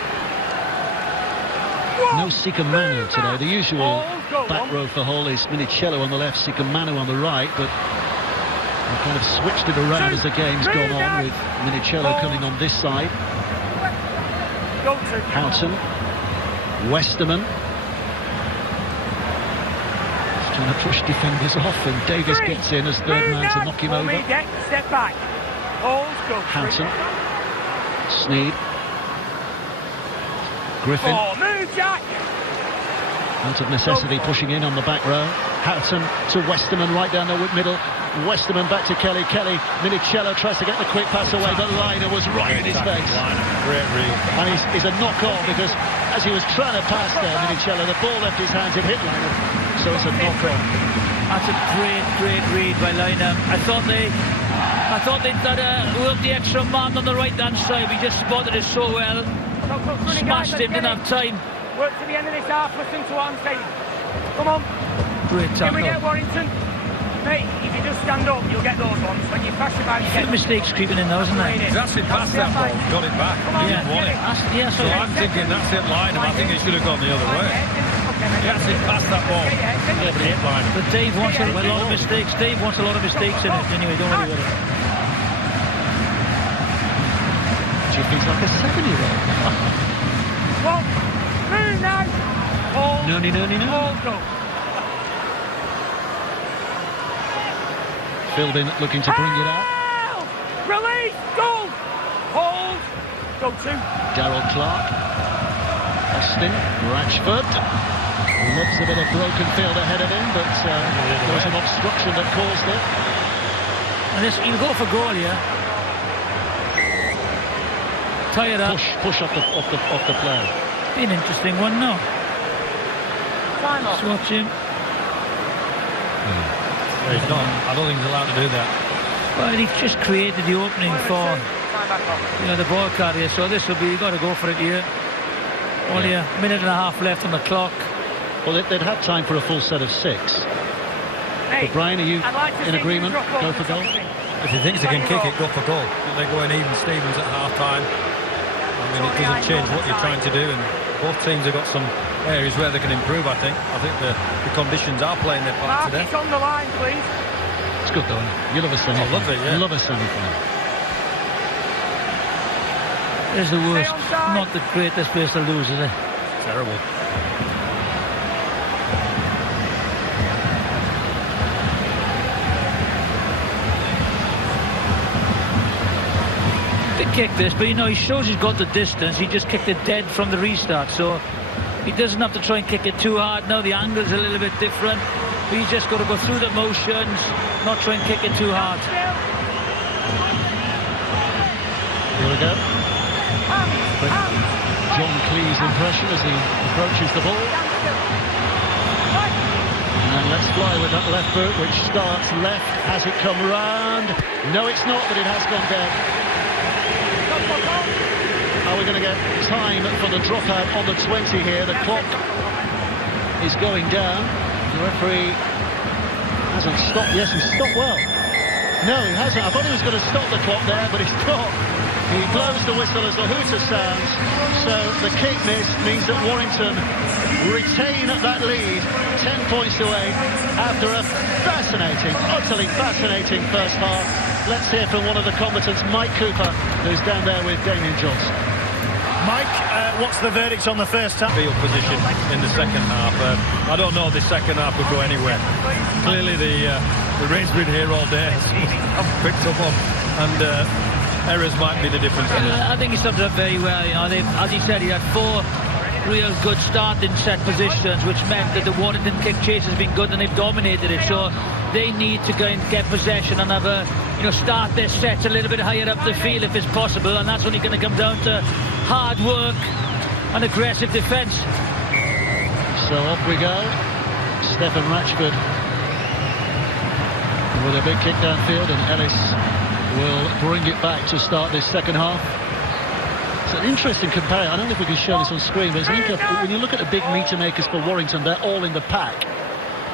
No Sikamanu today. The usual back row for Hull is Minicello on the left, Sikamanu on the right, but they kind of switched it around as the game's gone on, with Minicello coming on this side. Houghton, Westerman. He's trying to push defenders off, and Davis gets in as third man to knock him over. Step back. Houghton, Sneed, Griffin. Move, Jack. Out of necessity, pushing in on the back row. Houghton to Westerman right down the middle. Westerman back to Kelly. Minicello tries to get the quick pass away, but Liner was right in his face. Great read. And he's a knock-on, because as he was trying to pass there, Minicello, the ball left his hands, it hit Liner. So it's a knock-on. That's a great read by Liner. I thought they'd worked the extra man on the right-hand side. We just spotted it so well. Smashed him, didn't have time. Work to the end of this half, listen to what I'm saying. Come on. Great tackle. Can we get Warrington? Mate, if you just stand up, you'll get those ones. When you crash about, you get... mistakes creeping in now, isn't there? He's actually passed that ball, got it back. He didn't want it. So I'm thinking that's it, Liner. I think it should have gone the other way. He actually passed that ball. Yeah, but it hit Liner. But Dave wants a lot of mistakes. Dave wants a lot of mistakes in it. Anyway, don't worry about it. He's like a 7-year-old. Well, move now. No. Hold, go. Philbin looking to bring it out. Release, go. Hold, go to. Darryl Clark. Austin, Ratchford. Loves a bit of broken field ahead of him, but there was an obstruction that caused it. And this, you go for goal here. Tie it up. Push off the play. Be an interesting one, no? Time off. Let's watch him. He's not. I don't think he's allowed to do that. Well, he's just created the opening for the ball carrier, so this will be, you've got to go for it here. Only a minute and a half left on the clock. Well, they'd have time for a full set of 6. But Brian, are you in agreement? Go for goal? If he thinks he can kick it, go for goal. They're going even Stevens at half-time. I mean, it doesn't change what you're trying to do, and both teams have got some areas where they can improve, I think. I think the conditions are playing their part today. It's on the line, please. It's good, though. You love a semi-final. I love it, yeah. You love a semi-final. There's the worst. Not the greatest place to lose, is it? It's terrible. Big kick this, but he shows he's got the distance. He just kicked it dead from the restart, so he doesn't have to try and kick it too hard. Now the angle's a little bit different. But he's just got to go through the motions, not try and kick it too hard. Here we go. John Cleese's impression as he approaches the ball. And let's fly with that left boot, which starts left. Has it come round? No, it's not, but it has gone dead. Are we going to get time for the dropout on the 20 here? The clock is going down. The referee hasn't stopped. Yes, he's stopped well. No, he hasn't. I thought he was going to stop the clock there, but he's not. He blows the whistle as the hooter sounds. So the kick missed means that Warrington retain that lead, 10 points away after a fascinating, utterly fascinating first half. Let's hear from one of the combatants, Mike Cooper, who's down there with Damien Johnson. Mike, what's the verdict on the first half? Field position in the second half. I don't know if the second half would go anywhere. Clearly the rain's been here all day. I've picked up on, and errors might be the difference. I think he summed it up very well. You know, as he said, he had 4 real good starting set positions, which meant that the Warrington kick chase has been good and they've dominated it. So they need to go and get possession and have a, start their sets a little bit higher up the field if it's possible, and that's only going to come down to hard work and aggressive defence. So off we go. Stephen Ratchford with a big kick downfield, and Ellis will bring it back to start this second half. It's an interesting comparison. I don't know if we can show this on screen, but it's when you look at the big meter makers for Warrington, they're all in the pack.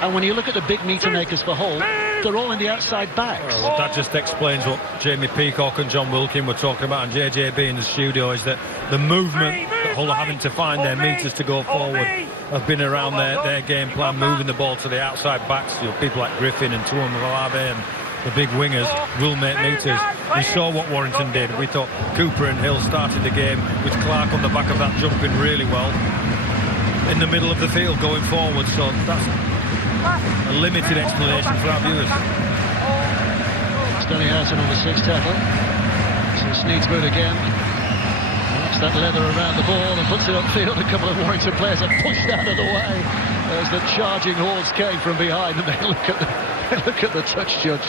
And when you look at the big meter makers for Hull, they're all in the outside backs. Well, that just explains what Jamie Peacock and John Wilkin were talking about, and JJB in the studio, is that the movement that Hull are having to find their meters to go forward have been around their game plan, moving the ball to the outside backs. People like Griffin and Tuam Valave and the big wingers will make meters. We saw what Warrington did. We thought Cooper and Hill started the game with Clark on the back of that, jumping really well in the middle of the field going forward. So that's a limited explanation for our viewers. Stanley Houghton on the 6th tackle. So Sneedsburg again. Wraps that leather around the ball and puts it upfield. A couple of Warrington players are pushed out of the way as the charging hordes came from behind, and they look at the touch judge,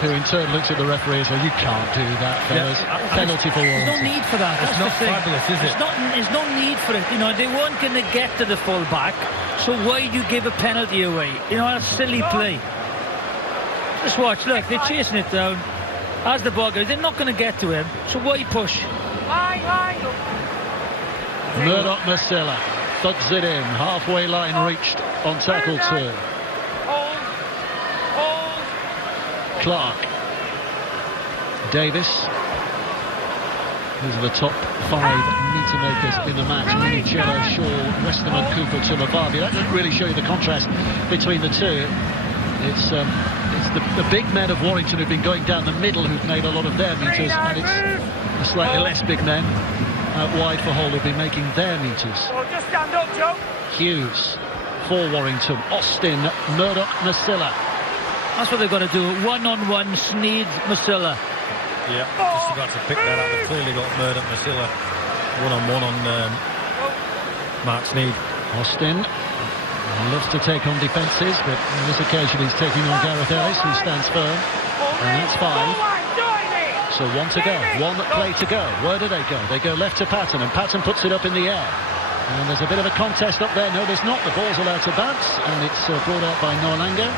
who in turn looks at the referee and says, "You can't do that, fellas." Penalty for Warrington. There's no need for that. It's not fabulous, is it? There's no need for it. They weren't going to get to the full back, so why do you give a penalty away? That's silly play. Just watch. Look, they're chasing it down. As the ball goes, they're not going to get to him, so why push? Murdoch-Masila thuds it in. Halfway line reached on tackle 2. Clark, Davis. These are the top 5 meter makers in the match. Minicello, Shaw, Westerman, Cooper, Tumababi. That doesn't really show you the contrast between the two. It's the big men of Warrington who've been going down the middle who've made a lot of their meters, and it's the slightly less big men out wide for Hull who've been making their meters. Just stand up, Joe. Hughes for Warrington. Austin, Murdoch-Masila. That's what they've got to do. One-on-one, Sneed-Masila. Yeah, just about to pick that up. They've clearly got Murdoch-Masila one-on-one on Mark Sneed. Austin loves to take on defences, but on this occasion he's taking on Gareth Ellis, who stands firm. And that's 5. So 1 to go. 1 play to go. Where do they go? They go left to Patton, and Patton puts it up in the air. And there's a bit of a contest up there. No, there's not. The ball's allowed to bounce, and it's brought out by Noalanga.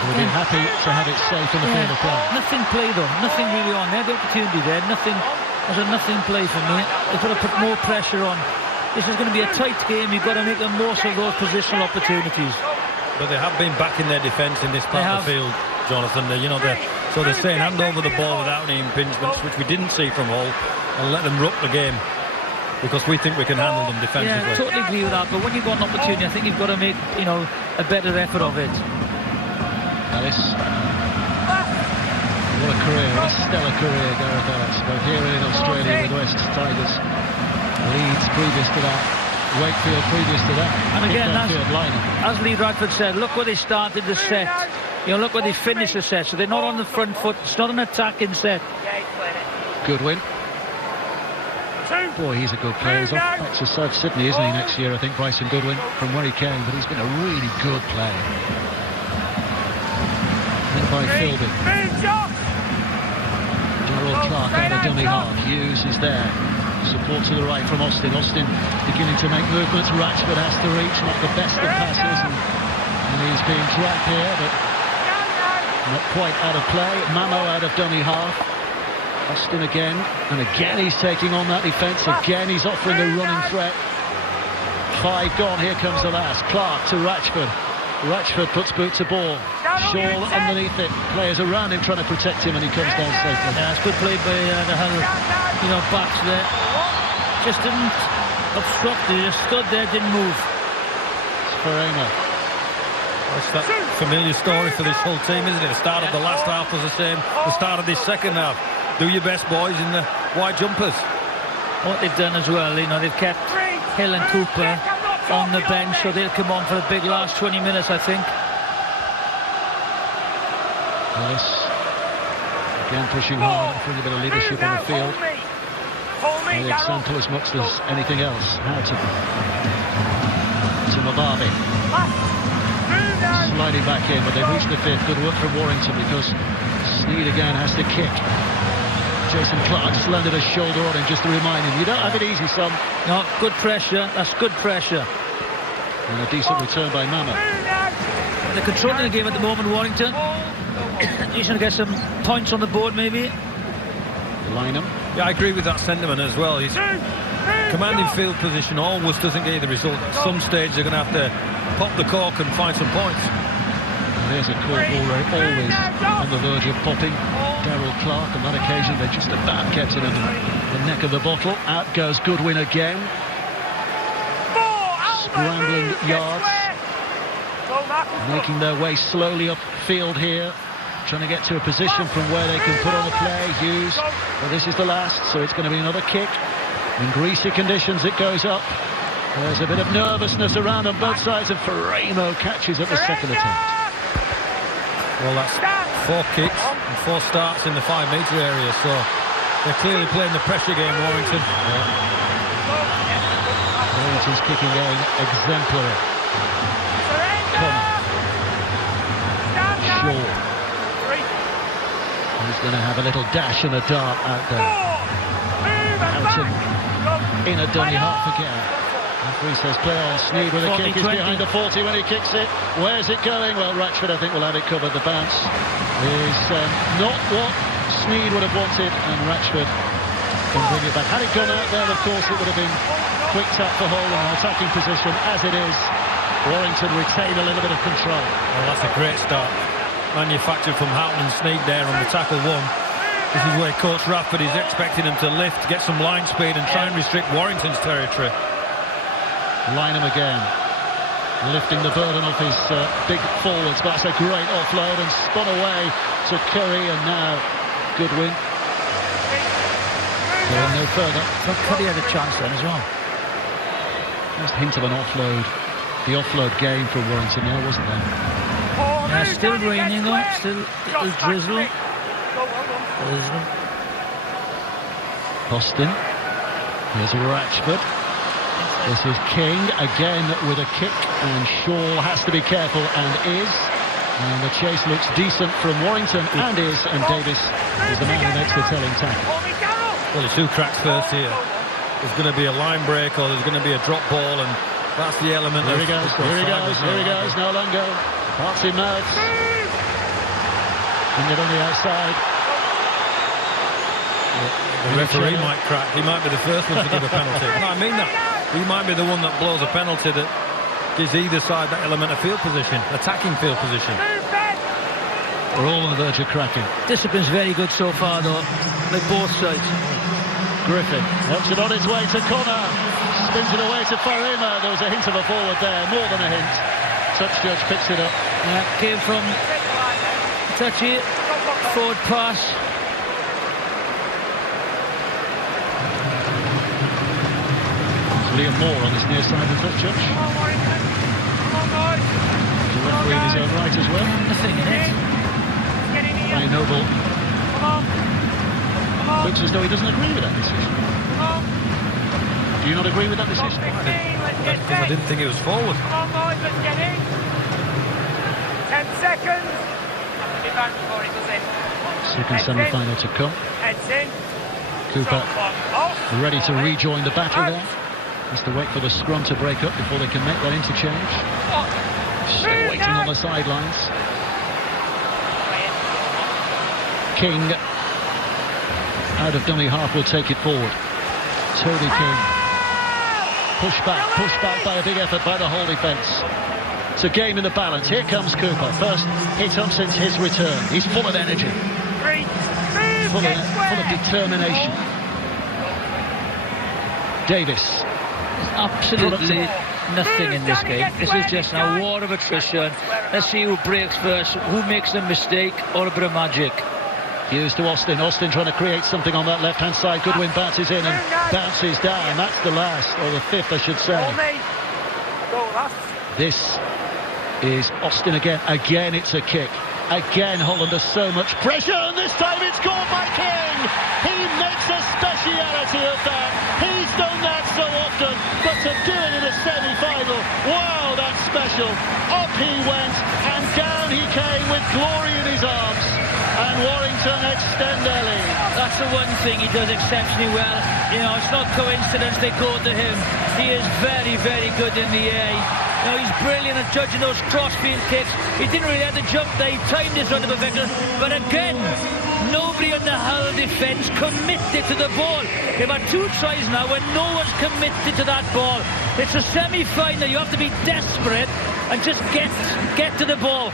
We'll be happy to have it safe in the field of play. Nothing play though, nothing really on. They had the opportunity there, nothing. There's a nothing play for me. They've got to put more pressure on. This is going to be a tight game. You've got to make the most of those positional opportunities. But they have been back in their defence in this part of the field, Jonathan. So they're saying hand over the ball without any impingements, which we didn't see from Hull, and let them ruck the game, because we think we can handle them defensively. Yeah, totally agree with that. But when you've got an opportunity, I think you've got to make a better effort of it. Ellis. What a career, what a stellar career, Gareth Ellis, both here and in Australia with West Tigers. Leeds previous to that, Wakefield previous to that. And again, as Lee Radford said, look where they started the set. Look where they finished the set. So they're not on the front foot. It's not an attacking set. Goodwin. Boy, he's a good player. He's off back to South Sydney, isn't he, next year, I think, Bryson Goodwin, from where he came. But he's been a really good player. By Philby. Gerald Clark out of dummy half. Hughes is there. Support to the right from Austin. Austin beginning to make movements. Ratchford has to reach, not the best of passes, and he's being dragged here, but not quite out of play. Mamo out of dummy half. Austin again, and again he's taking on that defence. Again he's offering a running threat. 5 gone, here comes the last. Clark to Ratchford. Ratchford puts boot to ball. Shaw underneath it. Players around him trying to protect him, and he comes down safely. Yeah, it's good play by the Hull, backs there. Just didn't obstruct, he just stood there, didn't move. It's Farema. It's that familiar story for this whole team, isn't it? The start of the last half was the same. The start of this second half. Do your best, boys, in the white jumpers. What they've done as well, they've kept Hill and Cooper on the bench, so they'll come on for a big last 20 minutes, I think. Yes. Again pushing hard, offering a bit of leadership on the field. The example as much as anything else. Houghton to Mababi. Sliding back in, but they've reached the 5th. Good work from Warrington, because Sneed again has to kick. Jason Clark just landed a shoulder on him just to remind him, you don't have it easy, son. No, good pressure. That's good pressure. And a decent return by Mama. They're controlling the game at the moment, Warrington. He's going to get some points on the board, maybe. Lineham. Yeah, I agree with that sentiment as well. He's commanding field position, always doesn't get you the result. At some stage they're going to have to pop the cork and find some points. There's a court ball always on the verge of popping. Darryl Clark, on that occasion they just about kept it in the neck of the bottle. Out goes Goodwin again. Scrambling yards, making their way slowly upfield here, trying to get to a position from where they can put on a play. Hughes, well, this is the last, so it's going to be another kick. In greasy conditions it goes up. There's a bit of nervousness around on both sides, and Faremo catches at the second attempt. Well, that's 4 kicks and 4 starts in the 5-metre area, so they're clearly playing the pressure game, Warrington. Warrington's kicking game exemplary. Shaw. He's going to have a little dash and a dart out there. Houghton in a dummy half again. Referee says play on. Sneed with a kick. He's behind the 40 when he kicks it. Where's it going? Well, Ratchford, I think, will have it covered. The bounce is not what Sneed would have wanted, and Ratchford can bring it back. Had it gone out there, of course, it would have been quick tap for Hull in an attacking position. As it is, Warrington retain a little bit of control. Well, that's a great start. Manufactured from Houghton and Sneed there on the tackle 1. This is where Coach Radford is expecting him to lift, get some line speed and try and restrict Warrington's territory. Lineham again, lifting the burden off his big forwards, but that's a great offload and spun away to Curry, and now Goodwin going no further. So Curry had a chance then as well. Just hint of an offload, the offload game for Warrington now, wasn't there? Yeah, still raining though, still little drizzle. Austin, here's Ratchford. This is King again with a kick, and Shaw has to be careful, and is. And the chase looks decent from Warrington, and is, and Davis is the man who makes the telling tackle. Well, it's who cracks first here. There's going to be a line break, or there's going to be a drop ball, and that's the element. Here he goes, Nolango. Parts him mouths. And it on the outside. The referee might crack. He might be the first one to give a penalty. No, I mean that. He might be the one that blows a penalty that gives either side that element of field position, attacking field position. We're all on the verge of cracking. Discipline's very good so far, though, by both sides. Griffin helps it on its way to Connor. Spins it away to Farema. There was a hint of a forward there, more than a hint. Touch judge picks it up. Yeah, came from touchy forward pass. Liam Moore on this near side of the touch judge. Come on, Warrington. Come on, boys. He's a referee in his own right as well. Nothing in it. Get in here. Ray Noble Come on. Come on. looks as though he doesn't agree with that decision. Come on. Do you not agree with that decision? 15, let's get Because I set. didn't think it was forward. Come on, boys, let's get in. 10 seconds. Have to be back before he does it. Second semi-final to come. Heads in. Cooper Top one off. Ready to rejoin the battle there. Has to wait for the scrum to break up before they can make that interchange. Still waiting on the sidelines. King out of dummy half will take it forward. Toby King. Push back by a big effort by the whole defence. It's a game in the balance. Here comes Cooper. First hit up since his return. He's full of energy. Full of determination. Davis. Absolutely nothing in this game. This is just a war of attrition. Let's see who breaks first, who makes the mistake, or a bit of magic. Hughes to Austin. Austin trying to create something on that left-hand side. Goodwin bounces in and bounces down. That's the last, or the fifth, I should say. This is Austin again. Again, it's a kick. Again, Holland has so much pressure, and this time it's gone by King. He makes a speciality of that. He's done that so often, but to do it in a semi-final, wow, that's special. Up he went, and down he came with glory in his arms. And Warrington extend their lead. That's the one thing he does exceptionally well. You know, it's not coincidence they go to him. He is very, very good in the air. You know, he's brilliant at judging those crossfield kicks. He didn't really have to jump there. He timed his run to perfection. But again, nobody on the Hull defence committed to the ball. They've had 2 tries now when no one's committed to that ball. It's a semi-final. You have to be desperate and just get to the ball.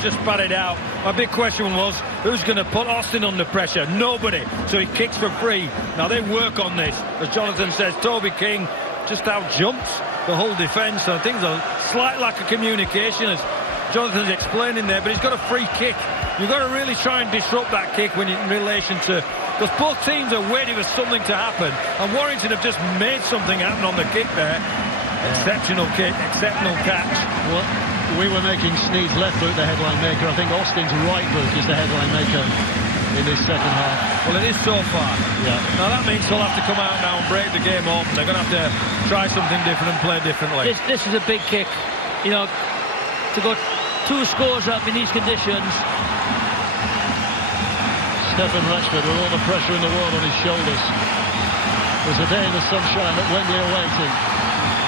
Just bat it out. My big question was, who's going to put Austin under pressure? Nobody. So he kicks for free. Now they work on this. As Jonathan says, Toby King just out-jumps the whole defence. So I think there's a slight lack of communication, as Jonathan's explaining there, but he's got a free kick. You've got to really try and disrupt that kick when in relation to... Because both teams are waiting for something to happen, and Warrington have just made something happen on the kick there. Exceptional kick, exceptional catch. Well, we were making Sneed's left boot the headline maker. I think Austin's right boot is the headline maker in this second half. Well, it is so far. Yeah. Now that means they'll have to come out now and break the game open. They're going to have to try something different and play differently. This is a big kick. You know, to go 2 scores up in these conditions. Stephen Rashford with all the pressure in the world on his shoulders. There's a day in the sunshine at Wembley awaiting.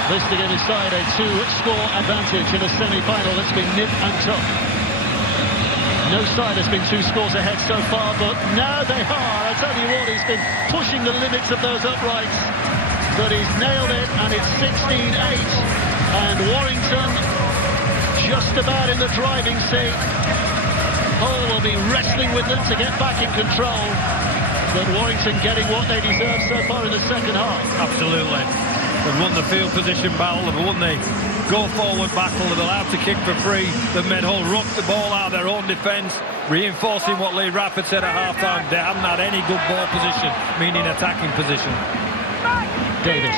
This to give his side a 2-score advantage in a semi-final that's been nip and tuck. No side has been 2 scores ahead so far, but now they are. I tell you what, he's been pushing the limits of those uprights, but he's nailed it, and it's 16-8. And Warrington just about in the driving seat. Hull will be wrestling with them to get back in control, but Warrington getting what they deserve so far in the second half. Absolutely. They've won the field position battle, they've won the go-forward battle, they've allowed to kick for free, they've made Hull ruck the ball out of their own defence, reinforcing what Lee Rafford said at half-time. They haven't had any good ball position, meaning attacking position. Davis.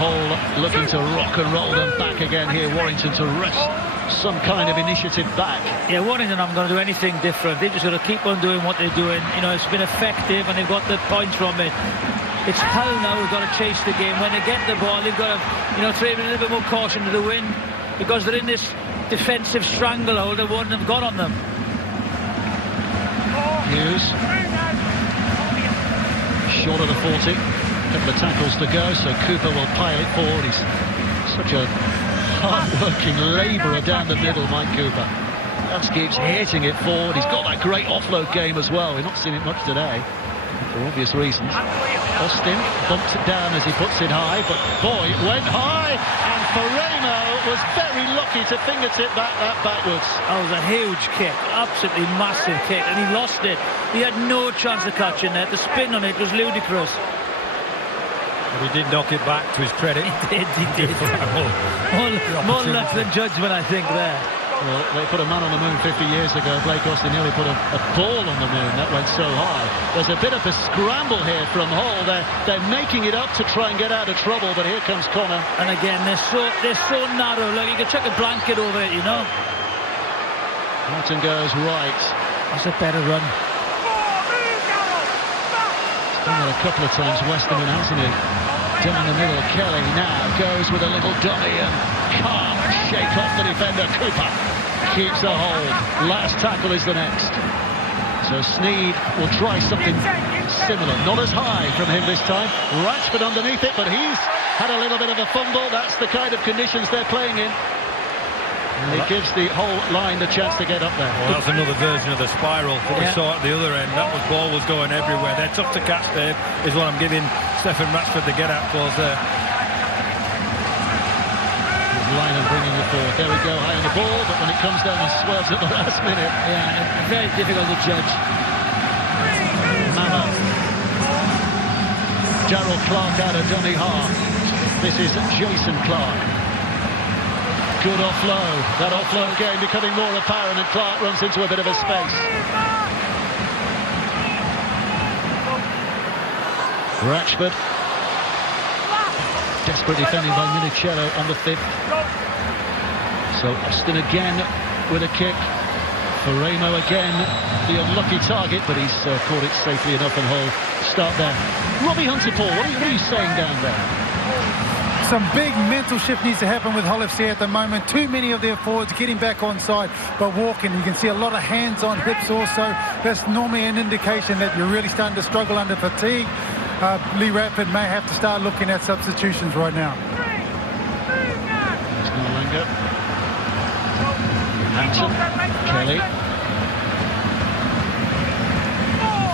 Hull looking to rock and roll them back again here. Warrington to wrest some kind of initiative back. Yeah, Warrington aren't going to do anything different. They've just got to keep on doing what they're doing. You know, it's been effective and they've got the points from it. It's Hull now who've got to chase the game. When they get the ball, they've got to, you know, throw a little bit more caution to the wind, because they're in this defensive stranglehold that one have got on them. Hughes. Short of the 40. Couple of tackles to go, so Cooper will pile it forward. He's such a hard-working labourer down the middle, Mike Cooper. Just keeps hitting it forward. He's got that great offload game as well. We've not seen it much today, for obvious reasons. Austin bumps it down as he puts it high, but boy, it went high, and Ferrano was very lucky to fingertip that backwards. That was a huge kick, absolutely massive kick, and he lost it. He had no chance of catching it. The spin on it was ludicrous. But he did knock it back, to his credit. He did. More luck than judgment, I think, there. Well, they put a man on the moon 50 years ago. Blake Austin nearly put a ball on the moon. That went so high. There's a bit of a scramble here from Hull. They're making it up to try and get out of trouble, but here comes Connor. And again, they're so narrow. Like, you could chuck a blanket over it, you know. Martin goes right. That's a better run. He's done it a couple of times, Westerman, hasn't he? Down the middle, Kelly now goes with a little dummy and can't shake off the defender. Cooper keeps the hold. Last tackle is the next. So Sneed will try something similar. Not as high from him this time. Ratchford underneath it, but he's had a little bit of a fumble. That's the kind of conditions they're playing in. And it gives the whole line the chance to get up there. Well, that's another version of the spiral that we saw at the other end. That ball was going everywhere. They're tough to catch, Dave, is what I'm giving Stefan Ratchford the get-out clause there. Liner bringing it forward. There we go, high on the ball, but when it comes down, he swerves at the last minute. Yeah, very difficult to judge. Mama. Gerald Clark out of dummy half. This is Jason Clark. Good offload. That offload game becoming more apparent, and Clark runs into a bit of a space. Ratchford. Desperate defending by Minicello on the fifth. So Austin again with a kick. Faremo again, the unlucky target, but he's caught it safely enough and Hull start there. Robbie Hunter-Paul, what are you saying down there? Some big mental shift needs to happen with Hull FC at the moment. Too many of their forwards getting back on side, but walking. You can see a lot of hands on hips also. That's normally an indication that you're really starting to struggle under fatigue. Lee Radford may have to start looking at substitutions right now. There's no Langer. Hampton, Kelly.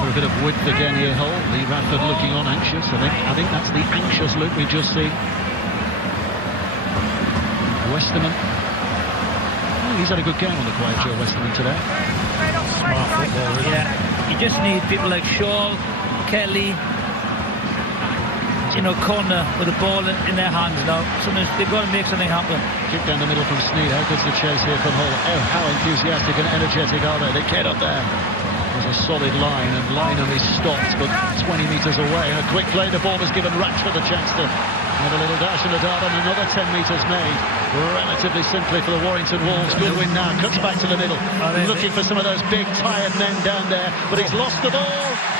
For a bit of width again here, Hull. Lee Radford looking on anxious. I think that's the anxious look we just see. Westerman. Oh, he's had a good game on the quiet, Joe Westerman, today. Smart football, really. Yeah, you just need people like Shaw, Kelly, you know, Connor with the ball in their hands now. Sometimes they've got to make something happen. Kick down the middle from Sneed. How good's the chase here from Hull? Oh, how enthusiastic and energetic are they? They get up there. There's a solid line, and Lynham is stopped, but 20 metres away. And a quick play. The ball has given Ratchford a chance to have a little dash in the dart, and another 10 metres made. Relatively simply for the Warrington Wolves. Goodwin now cuts back to the middle, looking for some of those big tired men down there, but he's lost the ball.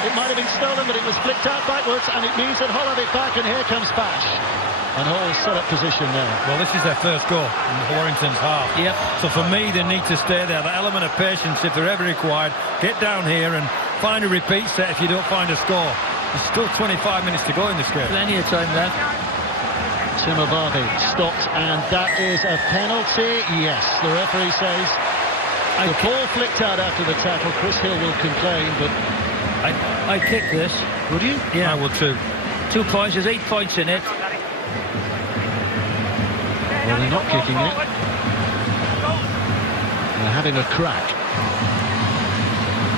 It might have been stolen, but it was flicked out backwards, and it means that Hull have it back, and here comes Bash. And Hull set up position there. Well, this is their first goal in Warrington's half. Yep. So for me, they need to stay there. The element of patience, if they're ever required, get down here and find a repeat set if you don't find a score. There's still 25 minutes to go in this game. Plenty of time left. Timur Vardy stopped, and that is a penalty. Yes, the referee says the ball flicked out after the tackle. Chris Hill will complain, but I'd kick this. Would you? Yeah. I would too. 2 points, there's 8 points in it. Well, they're not kicking it. They're having a crack.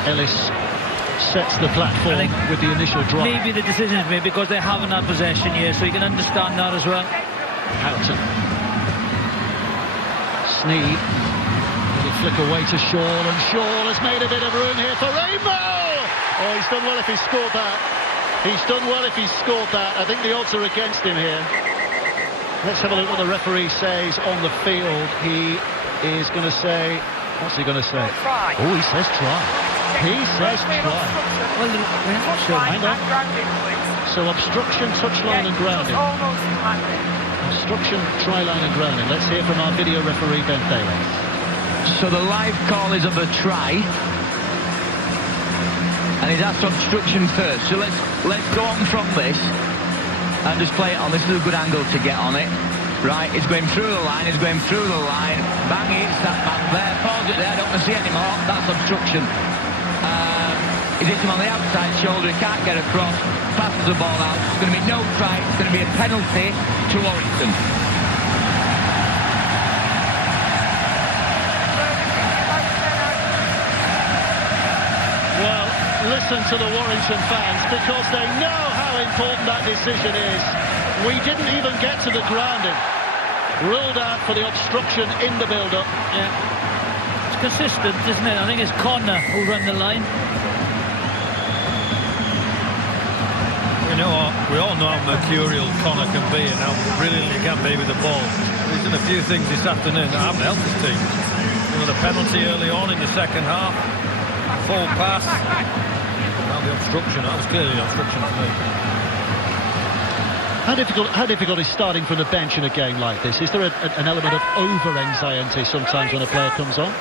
Ellis sets the platform with the initial drive. Maybe the decision is made because they haven't had possession here, so you can understand that as well. Houghton. Sneed. Little flick away to Shaw, and Shaw has made a bit of room here for Rainbow! Oh, he's done well if he scored that. He's done well if he scored that. I think the odds are against him here. Let's have a look what the referee says on the field. He is going to say... What's he going to say? Oh, he says try. He says try. Well, we're not sure. Hang on. So obstruction, touchline and grounding. Obstruction, try line and grounding. Let's hear from our video referee, Ben Thaler. So the live call is of a try. And he's asked obstruction first. So let's go on from this and just play it on. This is a good angle to get on it. Right, it's going through the line, it's going through the line. Bang, it's that man there. Pause it there, I don't want to see anymore. That's obstruction. He's hit him on the outside shoulder, he can't get across. Passes the ball out. It's going to be no try, it's going to be a penalty to Warrington. Well, listen to the Warrington fans, because they know how important that decision is. We didn't even get to the grounding. Ruled out for the obstruction in the build-up. Yeah. It's consistent, isn't it? I think it's Connor who ran the line. We all know how mercurial Connor can be and how brilliant he can be with the ball. He's done a few things this afternoon that haven't helped his team. You know, the penalty early on in the second half, full pass. Now the obstruction, that was clearly an obstruction for me. How difficult is starting from the bench in a game like this? Is there an element of over-anxiety sometimes when a player comes on?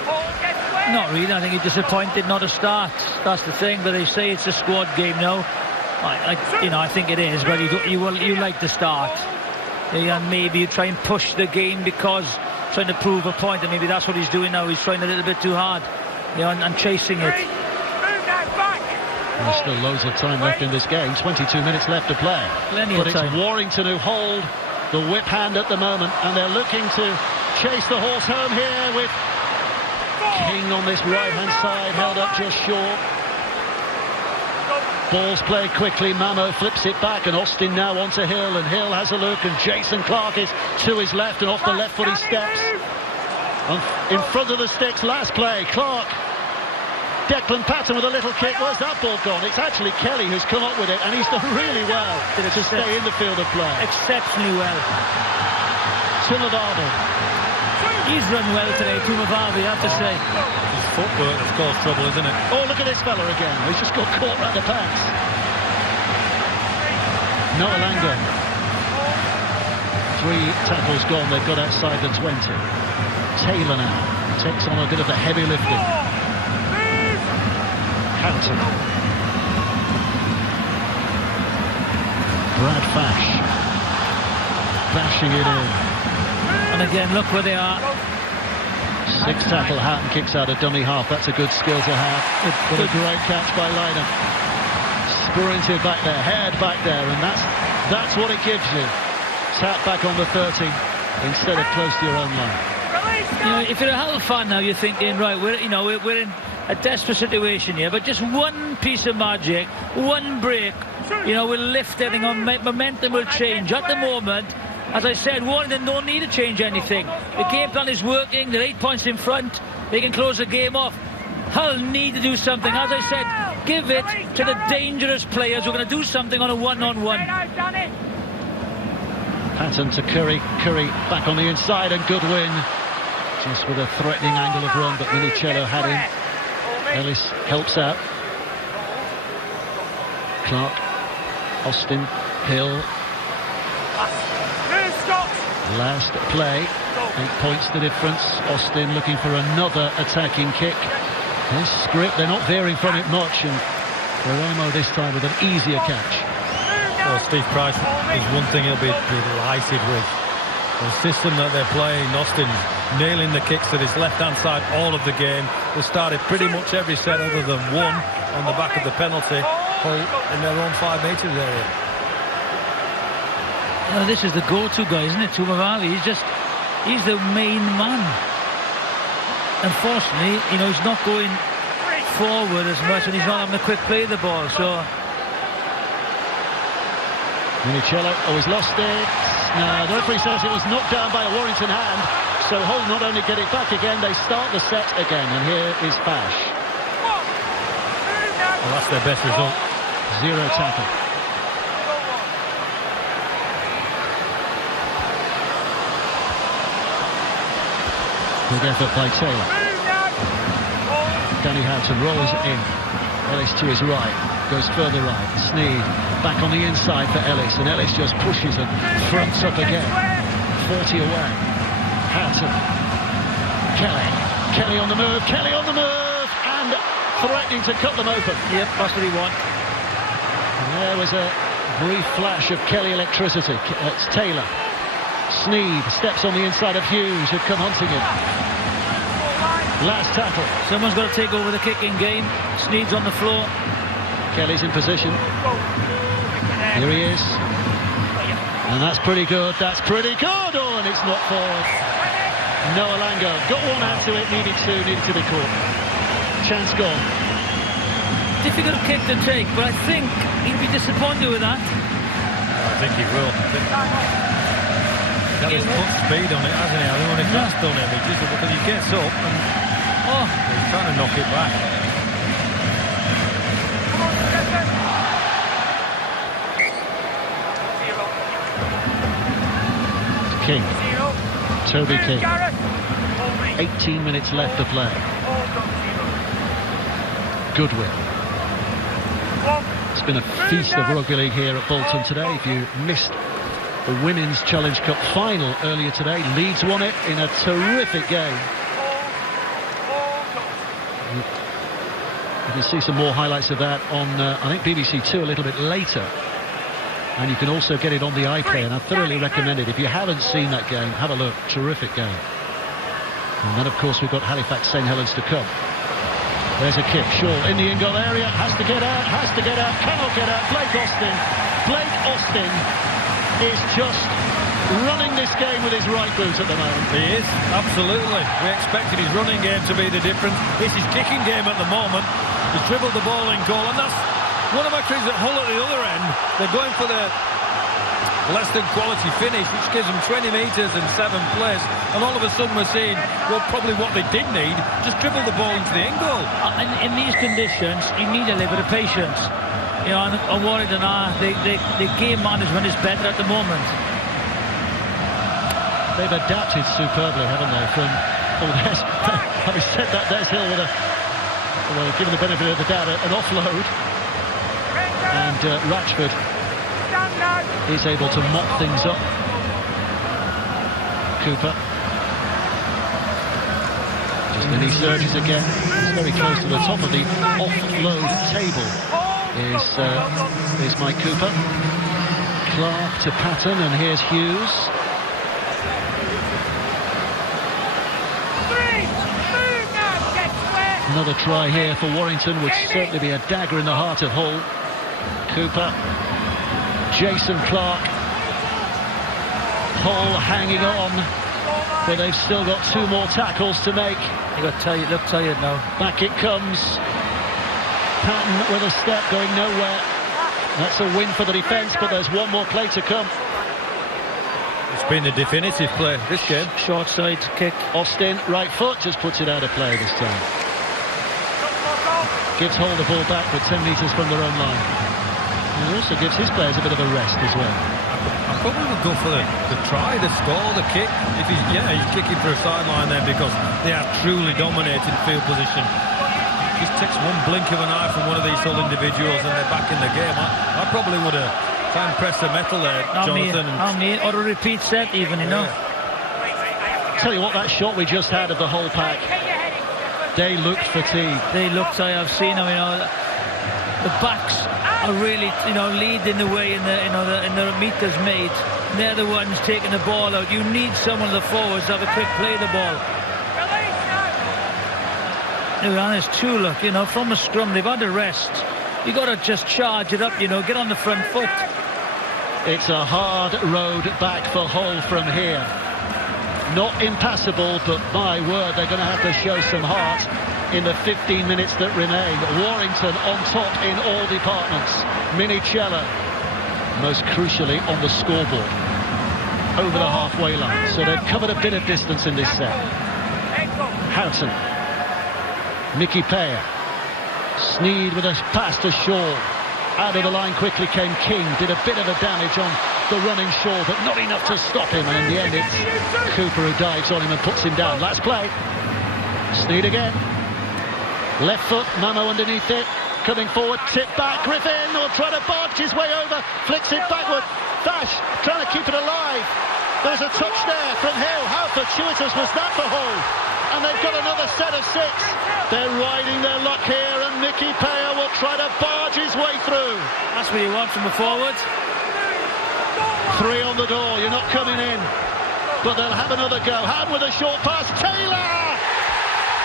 Not really. I think he's disappointed not to start. That's the thing. But they say it's a squad game now. I think it is. But you like to start. And maybe you try and push the game because trying to prove a point. And maybe that's what he's doing now. He's trying a little bit too hard, and chasing it. There's still loads of time left in this game. 22 minutes left to play. But it's Warrington who hold the whip hand at the moment, and they're looking to chase the horse home here with King on this right-hand side, held up just short. Ball's played quickly, Mamo flips it back, and Austin now onto Hill, and Hill has a look, and Jason Clark is to his left, and off the left foot he steps. And in front of the sticks, last play, Clark. Declan Patton with a little kick. Where's that ball gone? It's actually Kelly who's come up with it, and he's done really well to stay in the field of play. Exceptionally well. Tumavave. He's run well today, Tumavave, I have to say. His footwork has caused trouble, isn't it? Oh, look at this fella again. He's just got caught round the pants. Noah Lango. 3 tackles gone. They've got outside the 20. Taylor now takes on a bit of the heavy lifting. Hampton. Brad Fash. Bashing it in. And again, look where they are. 6 tackle, Hatton kicks out a dummy half. That's a good skill to have. But a great catch by Lynham. Sprinted back there, head back there, and that's what it gives you. Tap back on the 30 instead of close to your own line. If you're a Hull fan now, you're thinking, right, we're in a desperate situation here, but just one piece of magic, one break, will lift everything on. Momentum will change. At the moment, as I said, Warrington don't need to change anything. The game plan is working. They're 8 points in front. They can close the game off. Hull need to do something. As I said, give it to the dangerous players who are going to do something on a one-on-one. Patton to Curry. Curry back on the inside, and good win. Just with a threatening angle of run, but Minicello had him. Ellis helps out. Clark, Austin, Hill. Last play, 8 points the difference. Austin looking for another attacking kick. This script, they're not veering from it much, and Guerrero this time with an easier catch. Well, Steve Price is one thing he'll be delighted with. The system that they're playing, Austin nailing the kicks to this left-hand side all of the game. They started pretty much every set other than one on the back of the penalty in their own 5 metres area. This is the go-to guy, isn't it, Tumavave? He's the main man. Unfortunately, he's not going forward as much, and he's not having a quick play of the ball, so... Minicello, he's lost it. No, the referee says it was knocked down by a Warrington hand, so Hull not only get it back again, they start the set again, and here is Bash. Well, that's their best result. 0 tackle. Good effort by Taylor. Danny Houghton rolls it in. Ellis to his right, goes further right. Sneed back on the inside for Ellis, and Ellis just pushes and fronts up again. 40 away. Houghton. Kelly on the move. Kelly on the move, and threatening to cut them open. Yep, that's what he wants. There was a brief flash of Kelly electricity. It's Taylor. Sneed steps on the inside of Hughes, who've come hunting him. Last tackle. Someone's got to take over the kicking game. Sneed's on the floor. Kelly's in position. Here he is. And that's pretty good. That's pretty good. Oh, and it's not forward. Noah Lango got one hand to it, needed to be caught. Chance gone. Difficult kick to take, but I think he'd be disappointed with that. I think he will. He's put speed on it, hasn't he? I think when he's done it, because he gets up and he's trying to knock it back. King. Toby King. 18 minutes left to play. Goodwin. It's been a feast of rugby league here at Bolton today. If you missed the Women's Challenge Cup final earlier today, Leeds won it in a terrific game. can see some more highlights of that on, I think, BBC Two a little bit later. And you can also get it on the iPlayer, and I thoroughly recommend it. If you haven't seen that game, have a look. Terrific game. And then, of course, we've got Halifax St Helens to come. There's a kick. Shaw in the in-goal area. Has to get out. Cannot get out. Blake Austin is just running this game with his right boot at the moment. He is, absolutely. We expected his running game to be the difference. It's his kicking game at the moment. He's dribbled the ball in goal, and that's one of my critics at Hull at the other end. They're going for the less than quality finish, which gives them 20 metres and 7th place, and all of a sudden we're seeing, well, probably what they did need, just dribble the ball into the end goal. In these conditions, you need a little bit of patience. You know, and Warrington the game management is better at the moment. They've adapted superbly, haven't they? Having said that, there's Hill with given the benefit of the doubt, an offload, and Ratchford is able to mop things up. Cooper. Just then he surges again. He's very close to the top of the offload table. Is Mike Cooper. Clark to Patton, and here's Hughes. Another try here for Warrington would certainly be a dagger in the heart of Hull. Cooper, Jason Clark. Hull hanging on, but they've still got 2 more tackles to make. They look tired now. Back it comes. Patton with a step going nowhere. That's a win for the defence, but there's 1 more play to come. It's been the definitive play this game. Short side kick. Austin, right foot, just puts it out of play this time. Gives Hull the ball back, but 10 metres from their own line. And it also gives his players a bit of a rest as well. I probably would go for the try, the score, the kick. If he's kicking for a sideline there, because they are truly dominating field position. Just takes one blink of an eye from one of these Hull individuals and they're back in the game. I probably would have tried and press the metal there, Jonathan. Or a repeat set even, you know. Tell you what, that shot we just had of the Hull pack, they looked fatigued. They looked, I've seen them, you know. The backs are really, you know, leading the way in the meters made. They're the ones taking the ball out. You need someone of the forwards to have a quick play the ball. To be honest, too, look, you know, from a scrum, they've had a rest. You've got to just charge it up, you know, get on the front foot. It's a hard road back for Hull from here. Not impassable, but my word, they're going to have to show some heart in the 15 minutes that remain. Warrington on top in all departments. Minichella, most crucially, on the scoreboard. Over the halfway line. So they've covered a bit of distance in this set. Houghton. Mickey Payer. Sneed with a pass to Shaw. Out of the line quickly came King. Did a bit of a damage on the running Shaw, but not enough to stop him. And in the end, it's Cooper who dives on him and puts him down. Last play. Sneed again. Left foot, Mamo underneath it. Coming forward, tip back. Griffin will try to barge his way over. Flicks it backward. Dash trying to keep it alive. There's a touch there from Hill. How fortuitous was that for Hull? And they've got another set of 6. They're riding their luck here, and Mickey Payer will try to barge his way through. That's what you want from a forward. 3 on the door, you're not coming in. But they'll have another go. Houghton with a short pass. Taylor!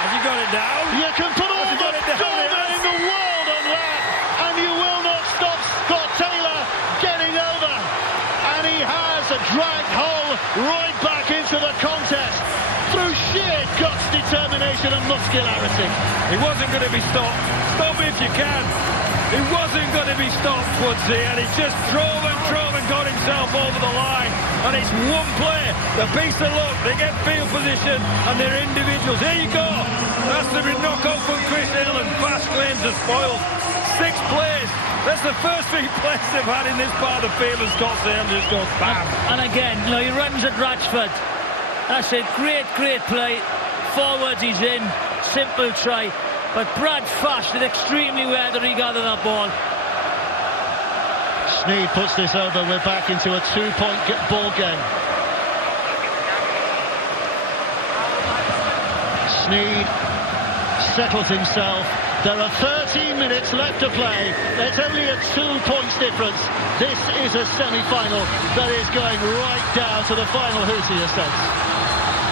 Have you got it down? You can put all the dollar in the world on that, and you will not stop Scott Taylor getting over. And he has dragged Hull right back into the contest through sheer guts, determination and muscularity. He wasn't going to be stopped. Stop me if you can. He wasn't going to be stopped, Woodsy, and he just drove and got himself over the line. And it's one play, the piece of luck. They get field position and they're individuals. Here you go. That's the knockout from Chris Hill, and fast claims are spoiled. 6 plays. That's the first 3 plays they've had in this part of the field, and Scott Hill just goes bam. And again, you know, he runs at Ratchford. That's it. Great play. Forwards he's in. Simple try. But Brad Fash did extremely well to regather that ball. Sneed puts this over. We're back into a 2-point ball game. Sneed settles himself, There are 13 minutes left to play. There's only a 2 points difference. This is a semi-final that is going right down to the final hootie estates.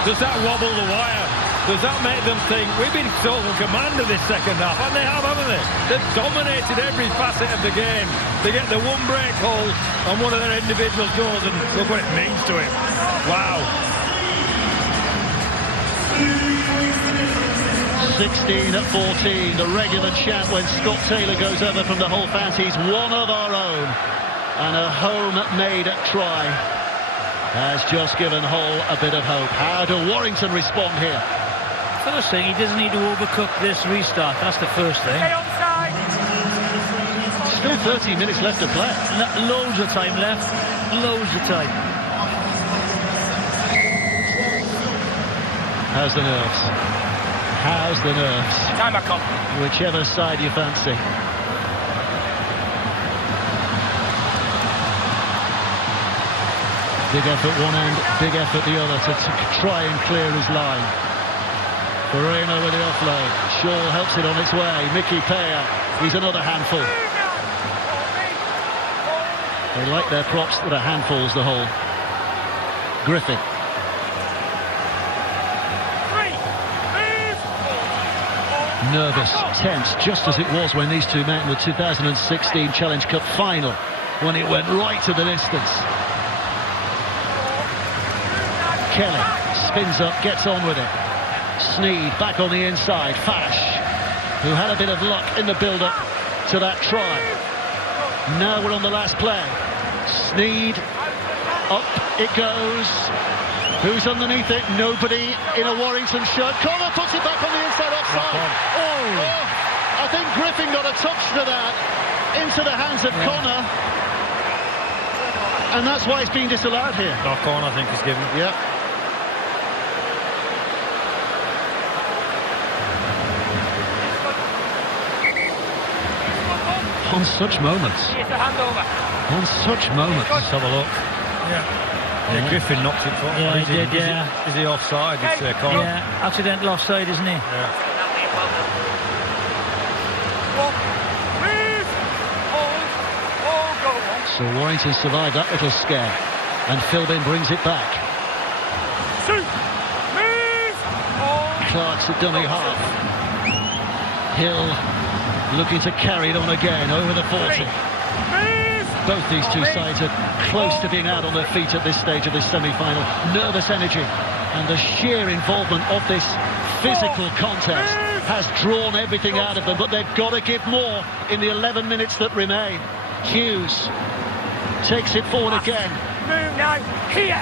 Does that wobble the wire? Does that make them think we've been total command of this second half? And they have, haven't they? They've dominated every facet of the game. They get the one break hold on one of their individual goals, and look what it means to him. Wow. 16-14, the regular chant when Scott Taylor goes over from the whole fans. He's one of our own, and a home-made try has just given Hull a bit of hope. How do Warrington respond here? First thing, he doesn't need to overcook this restart. That's the first thing. Stay onside. Still 30 minutes left to play. Loads of time left. Loads of time. How's the nerves? How's the nerves? Time I come. Whichever side you fancy. Big effort one end, big effort the other to try and clear his line. Barreno with the offload. Shaw helps it on its way. Mickey Paya, he's another handful. They like their props that are handfuls, the whole. Griffin. Nervous, tense, just as it was when these two met in the 2016 Challenge Cup final, when it went right to the distance. Kelly spins up, gets on with it. Sneed back on the inside. Fash, who had a bit of luck in the build-up to that try. Now we're on the last play. Sneed, up it goes. Who's underneath it? Nobody in a Warrington shirt. Connor puts it back on the inside offside. Oh, I think Griffin got a touch to that into the hands of Connor. And that's why it's being disallowed here. Knock on, I think he's given. Yep. On such moments. On such moments. Let's have a look. Yeah. Yeah, Griffin knocked it forward. Yeah, he did, yeah. Is he offside? Yeah, accidental offside, isn't he? Yeah. So Warrington survived that little scare, and Philbin brings it back. Clark's at dummy half. Hill looking to carry it on again over the 40. Both these two sides are close to being out on their feet at this stage of this semi-final. Nervous energy and the sheer involvement of this physical contest has drawn everything out of them, but they've got to give more in the 11 minutes that remain. Hughes takes it forward again.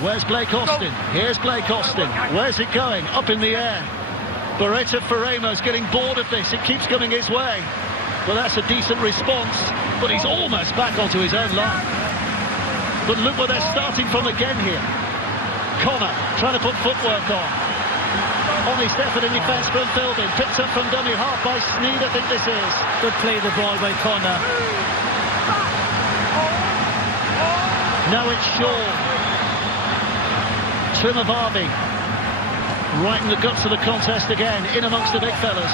Where's Blake Austin? Here's Blake Austin. Where's it going? Up in the air. Beretta Ferremo's getting bored of this. It keeps coming his way. Well, that's a decent response, but he's almost back onto his own line. But look where they're starting from again here. Connor trying to put footwork on. Honest effort in defence from Philbin. Picked up from dummy half by Sneed, I think this is. Good play the ball by Connor. Now it's Shaw. Trimavavi. Right in the guts of the contest again, in amongst the big fellas.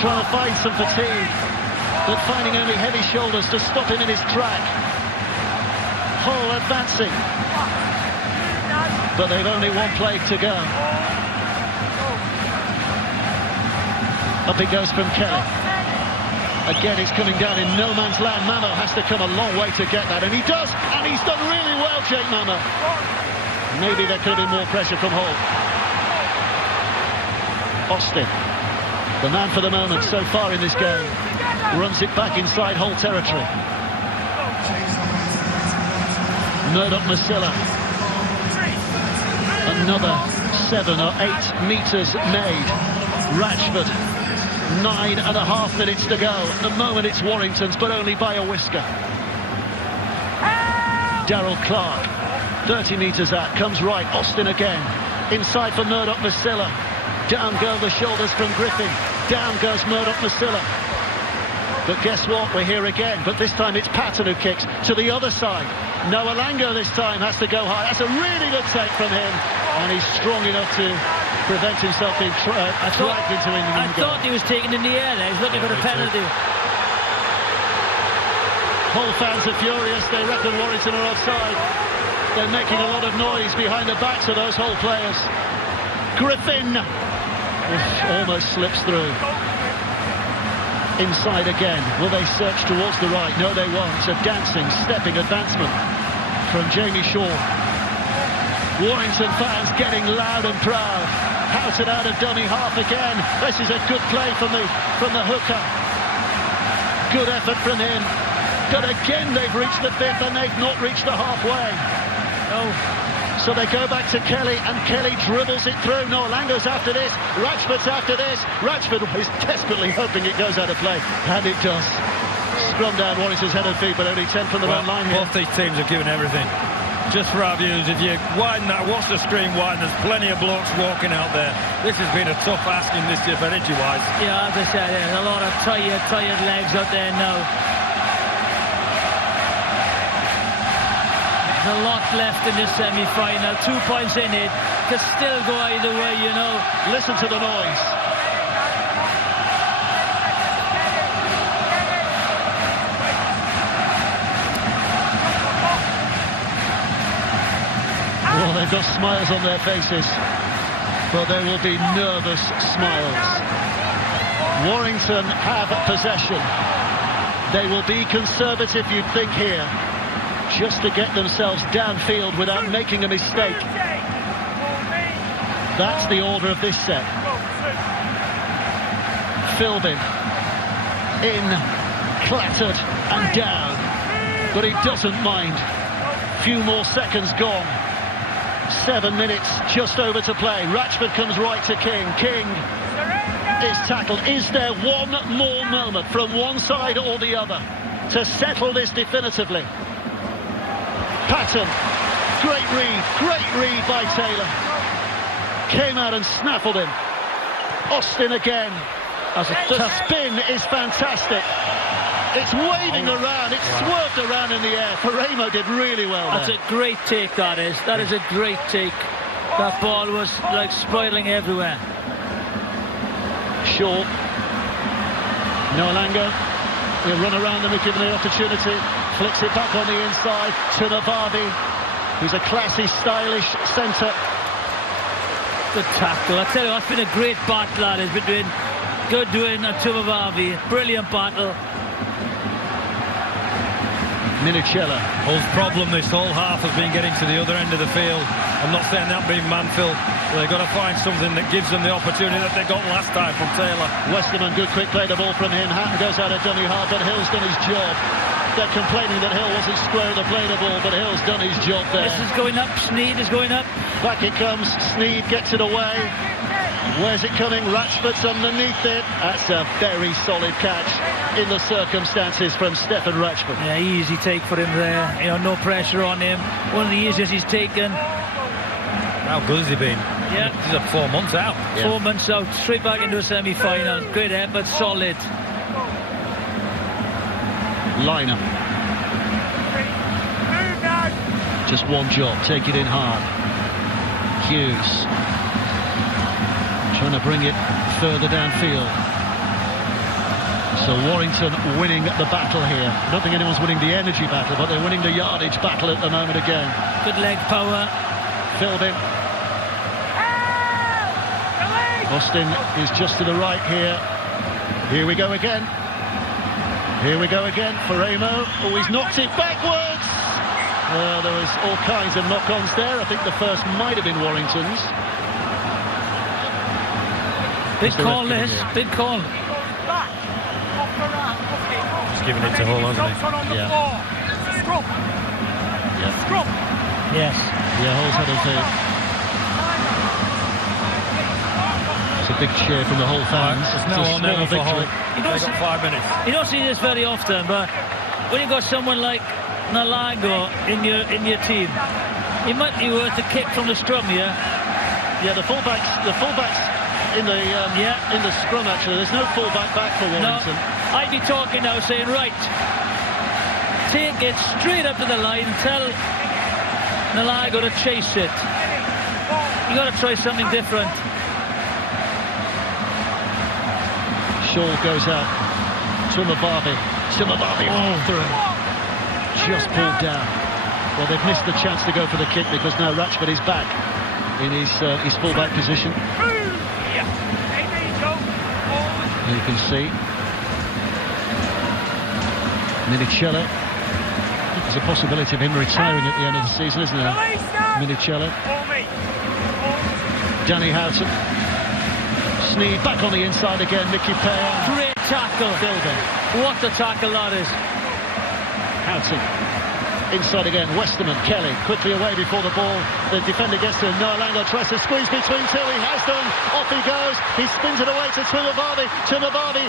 Trying to find some fatigue, but finding only heavy shoulders to stop him in his track. Hull advancing, but they've only one play to go. Up it goes from Kelly. Again, it's coming down in no man's land. Mamo has to come a long way to get that, and he does, and he's done really well, Jake Mamo. Maybe there could have been more pressure from Hull. Austin, the man for the moment so far in this game, runs it back inside Hull territory. Murdoch-Masilla. Another 7 or 8 metres made. Ratchford, 9.5 minutes to go. At the moment it's Warrington's, but only by a whisker. Darryl Clark, 30 metres out, comes right. Austin again. Inside for Murdoch-Masilla. Down go the shoulders from Griffin. Down goes Murdoch-Masilla. But guess what? We're here again. But this time it's Patton who kicks to the other side. Noah Lango this time has to go high. That's a really good take from him. And he's strong enough to prevent himself being dragged into the I thought he was taken in the air there. He's looking for a penalty. Hull fans are furious. They reckon Warrington are offside. They're making a lot of noise behind the backs of those Hull players. Griffin almost slips through. Inside again. Will they search towards the right? No, they won't. A dancing, stepping advancement from Jamie Shaw. Warrington fans getting loud and proud. Houted out of dummy half again. This is a good play from the hooker. Good effort from him. But again they've reached the fifth and they've not reached the halfway. Oh. So they go back to Kelly and Kelly dribbles it through. No, Lango's after this. Ratchford's after this. Ratchford is desperately hoping it goes out of play. And it does. Scrum down Warrington's head and feet, but only 10 from the round line here. Both these teams have given everything. Just for our views, if you widen that, watch the screen widen, there's plenty of blokes walking out there. This has been a tough asking this year for energy-wise. Yeah, as I said, there's a lot of tired legs out there now. There's a lot left in this semi-final. 2 points in it. Could still go either way, you know. Listen to the noise. Well, they've got smiles on their faces, but they will be nervous smiles. Warrington have possession. They will be conservative, you'd think, here, just to get themselves downfield without making a mistake. That's the order of this set. Philbin in, clattered and down, but he doesn't mind. Few more seconds gone. 7 minutes just over to play. Ratchford comes right to King. King is tackled. Is there one more moment from one side or the other to settle this definitively? Patton, great read by Taylor. Came out and snaffled him. Austin again. The spin is fantastic. It's waving around, it's swerved around in the air. Paramo did really well there. That's a great take, that is. That is a great take. That ball was like spiraling everywhere. Shaw. Nolango. He'll run around them if given the opportunity. Flicks it back on the inside to Navavi, who's a classy, stylish centre. Good tackle. I tell you, it's been a great battle, that is, between Goodwin and Navavi. Brilliant battle. Minicella. Hull's problem this whole half has been getting to the other end of the field. I'm not saying that being Manfield. They've got to find something that gives them the opportunity that they got last time from Taylor. Westerman, good quick play, the ball from him. Hatton goes out of dummy half, but Hill's done his job. They're complaining that Hill wasn't square to play the ball, but Hill's done his job there. This is going up, Sneed is going up. Back it comes, Sneed gets it away. Where's it coming? Ratchford's underneath it. That's a very solid catch in the circumstances from Stefan Ratchford. Yeah, easy take for him there. You know, no pressure on him. One of the easiest he's taken. How good has he been? Yeah. He's at 4 months out. Yeah. 4 months out, straight back into a semi-final. Great effort, solid. Liner. Just one job, take it in hard. Hughes. Trying to bring it further downfield. So Warrington winning the battle here. I don't think anyone's winning the energy battle, but they're winning the yardage battle at the moment again. Good leg power. Philbin. Austin is just to the right here. Here we go again. Here we go again. Paramo. Oh, he's knocked it backwards. There was all kinds of knock-ons there. I think the first might have been Warrington's. Big call, this. Big call. Just giving it to Hull, hasn't he? Yeah. Scrum. Yes. Yeah, Hull's had a field. It's a big cheer from the Hull fans. It's now or never for Hull. They've got 5 minutes. You don't see this very often, but when you've got someone like Nalago in your team, it might be worth a kick from the scrum here. Yeah, the fullbacks in the scrum, actually. There's no fullback back for Warrington. No, I'd be talking now, saying, right, take it straight up to the line, tell Nalago to chase it. You got to try something different. Shaw goes out. Tumabavi through. Just pulled down. Well, they've missed the chance to go for the kick because now Ratchford is back in his full-back position. You can see Minicello. There's a possibility of him retiring at the end of the season, isn't there? Minicello. Danny Houghton. Sneed back on the inside again. Mickey Payne. Great tackle. Building. What a tackle that is. Houghton. Inside again. Westerman. Kelly quickly away before the ball. The defender gets to him. Nolango tries to squeeze between two. He has done. Off he goes. He spins it away to Tumabavi. Tumabavi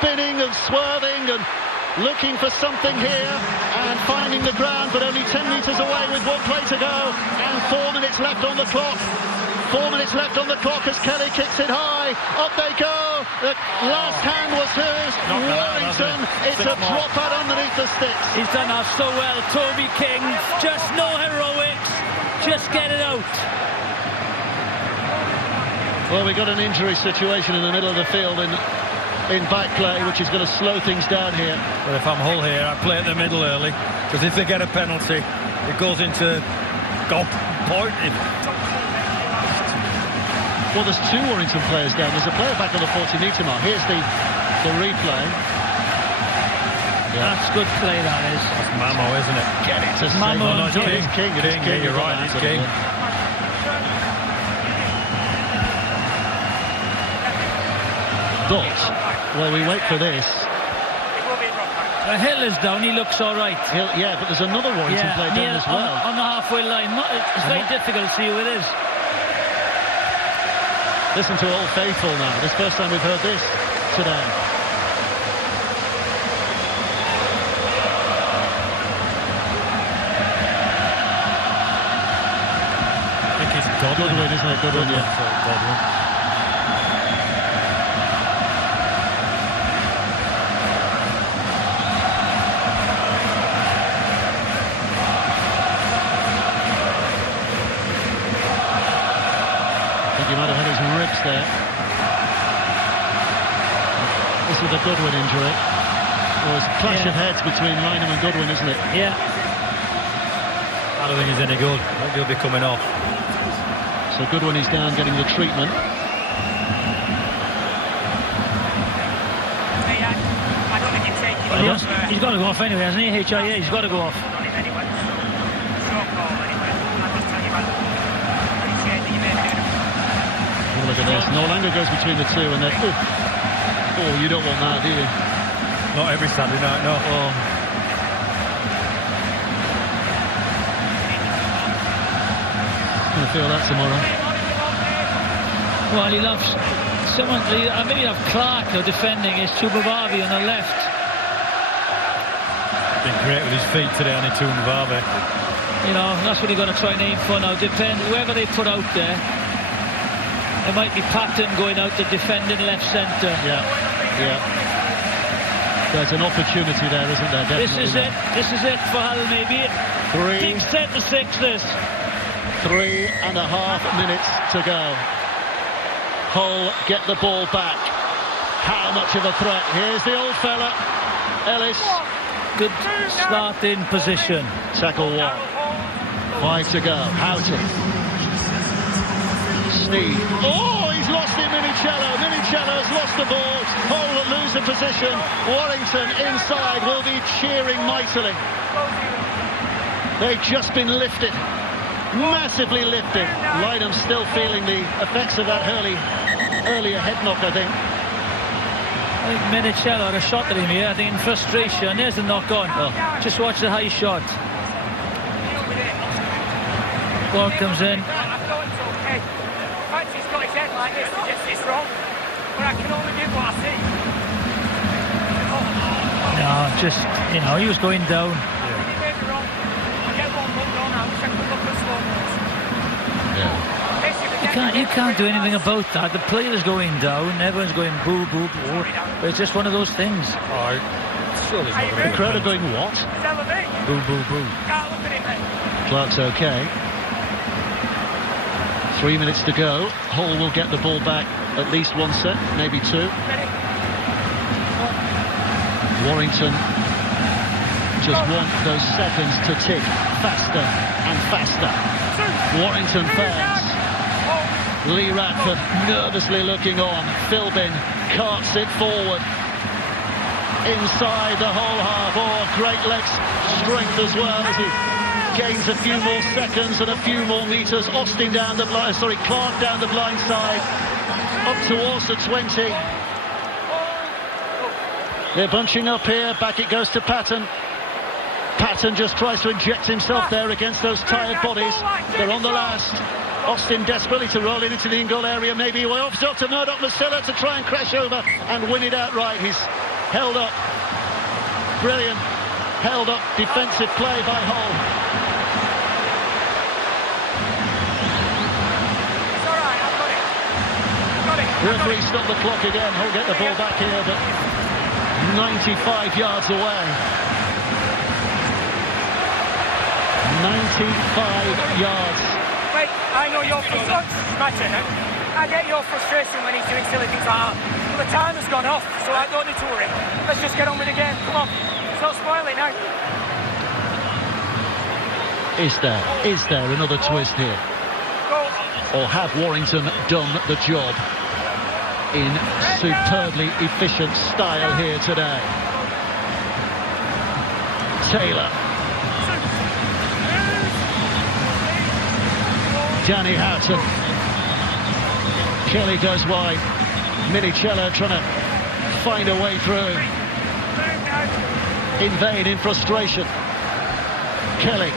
spinning and swerving and looking for something here and finding the ground, but only 10 metres away with one play to go and 4 minutes left on the clock. 4 minutes left on the clock as Kelly kicks it high. Up they go. The last hand was hers. Warrington. It's a drop out underneath the sticks. He's done that so well. Toby King, just no heroics. Just get it out. Well, we got an injury situation in the middle of the field in back play, which is going to slow things down here. But if I'm Hull here, I play in the middle early, because if they get a penalty, it goes into goal point. Well, there's 2 Warrington players down. There's a player back on the 40-metre mark. Here's the replay. Yeah. That's good play, that is. That's Mamo, isn't it? Get it to Mamo. No, it's King. King. King. You're right, it's King. But, well, we wait for this. Hill is down, he looks all right. Yeah, but there's another Warrington player down as well. On the halfway line. It's very difficult to see who it is. Listen to Old Faithful now. This is the first time we've heard this today. I think it's Goodwin, isn't it? Goodwin, yeah. Godwin. He might have had his ribs there. This is the Goodwin injury. Well, it's a clash of heads between Lynham and Goodwin, isn't it? Yeah. I don't think he's any good. I think he'll be coming off. So Goodwin is down getting the treatment. He's got to go off anyway, hasn't he? HIA, he's got to go off. Look at this. Nolango goes between the 2 and then... Oh, you don't want that, do you? Not every Saturday night, no. Oh. Going to feel that tomorrow. Well, he loves someone. Maybe have Clark now defending. Is Tumabavi on the left. Been great with his feet today, Annie Tumabavi. You know, that's what he's going to try and aim for now. Whoever they put out there. It might be Patton going out to defending left centre. Yeah. There's an opportunity there, isn't there? Definitely. This is it for Hull, maybe. 3. Big set to 6 this. 3.5 minutes to go. Hull get the ball back. How much of a threat? Here's the old fella, Ellis. Good start in position. Tackle 1. 5 to go. Houghton. Sneed. Oh, he's lost it, Minicello. Minicello has lost the ball. Hull lose the position. Warrington inside will be cheering mightily. They've just been lifted. Massively lifted. Lynham still feeling the effects of that earlier head knock, I think. I think Minicello had a shot at him here, I think in frustration. There's the knock on. Oh. Just watch the high shot. Ball comes in. Like this, it's wrong, but I can only do what I see. No, just, you know, he was going down. You can't do anything about that. The player's going down, everyone's going boo, boo, boo. But it's just one of those things. Oh, surely the crowd are going what? Boo, boo, boo. Clark's okay. 3 minutes to go. Hull will get the ball back at least 1 set, maybe 2. Warrington just want those seconds to tick faster and faster. Warrington fans. Lee Radford nervously looking on. Philbin carts it forward. Inside the whole half. Oh, great leg strength as well as he gains a few more seconds and a few more meters. Austin down the blind, Clark down the blind side. Up towards the 20. They're bunching up here. Back it goes to Patton. Patton just tries to inject himself there against those tired bodies. They're on the last. Austin desperately to roll it into the in-goal area. Maybe he offs up to Murdoch Masilla to try and crash over and win it outright. He's held up. Brilliant. Held up defensive play by Hull. It's all right, I've got it. Got it. Referee stopped the clock again. He'll get the ball back here, but 95 yards away. 95 yards. Wait, I know your frustration. I get your frustration when he's doing silly things like that. But the time has gone off, so I don't need to worry. Let's just get on with the game. Come on. Don't spoil it now. Is there another twist here? Go. Or have Warrington done the job in superbly efficient style here today? Taylor. Danny Houghton. Kelly goes wide. Minicello trying to find a way through. In vain, in frustration. Kelly.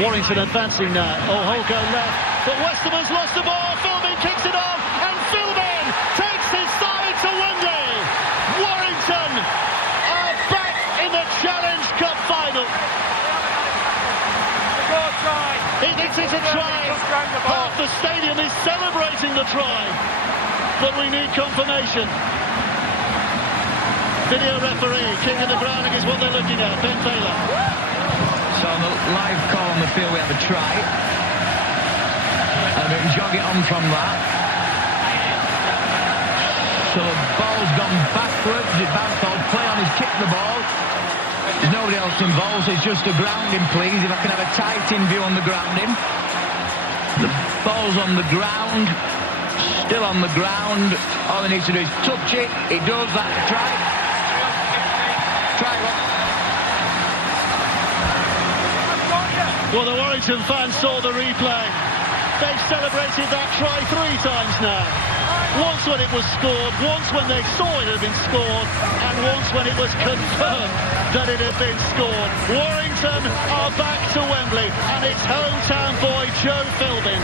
Warrington advancing now. Oh, Hull go left. But Westerman's lost the ball. Philbin kicks it on. And Philbin takes his side to Wembley. Warrington are back in the Challenge Cup final. He thinks it's a try. Half the stadium is celebrating the try. But we need confirmation. Video referee, king of the ground is what they're looking at. Ben Taylor. So on the live call on the field we have a try. And we can jog it on from that. So the ball's gone backwards. It bounced off. Play on, he's kicked the ball. There's nobody else involved, so it's just a grounding, please. If I can have a tight-in view on the grounding. The ball's on the ground. Still on the ground. All he needs to do is touch it. He does that. Try. Try one. Well, the Warrington fans saw the replay. They've celebrated that try 3 times now. Once when it was scored, once when they saw it had been scored, and once when it was confirmed that it had been scored. Warrington are back to Wembley, and it's hometown boy Joe Philbin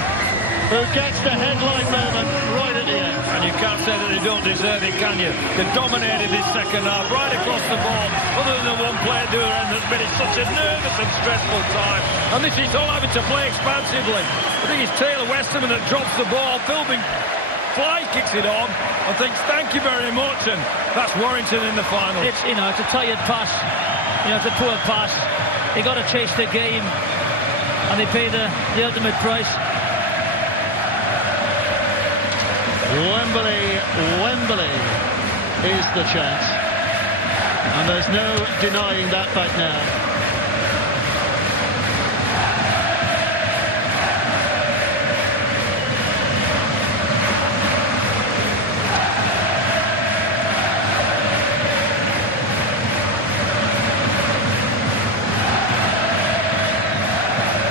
who gets the headline moment right at the end. And you can't say that they don't deserve it, can you? They dominated this second half, right across the board, other than the one player at the other end that's been in such a nervous and stressful time. And this is all having to play expansively. I think it's Taylor Westerman that drops the ball. Philbin fly kicks it on and thinks thank you very much, and that's Warrington in the final. It's it's a tired pass, it's a poor pass. They got to chase the game, and they pay the ultimate price. Wembley is the chance, and there's no denying that fact now.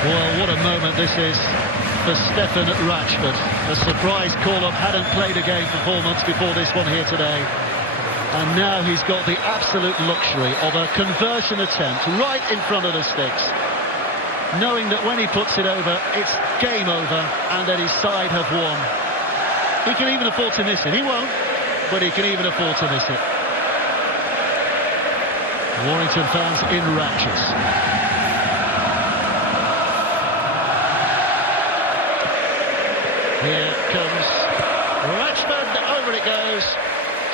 Well, what a moment this is for Stefan Ratchford. A surprise call-up, hadn't played a game for 4 months before this one here today. And now he's got the absolute luxury of a conversion attempt right in front of the sticks, knowing that when he puts it over, it's game over and that his side have won. He can even afford to miss it. He won't, but he can even afford to miss it. Warrington fans in raptures. Here comes Ratchford, over it goes.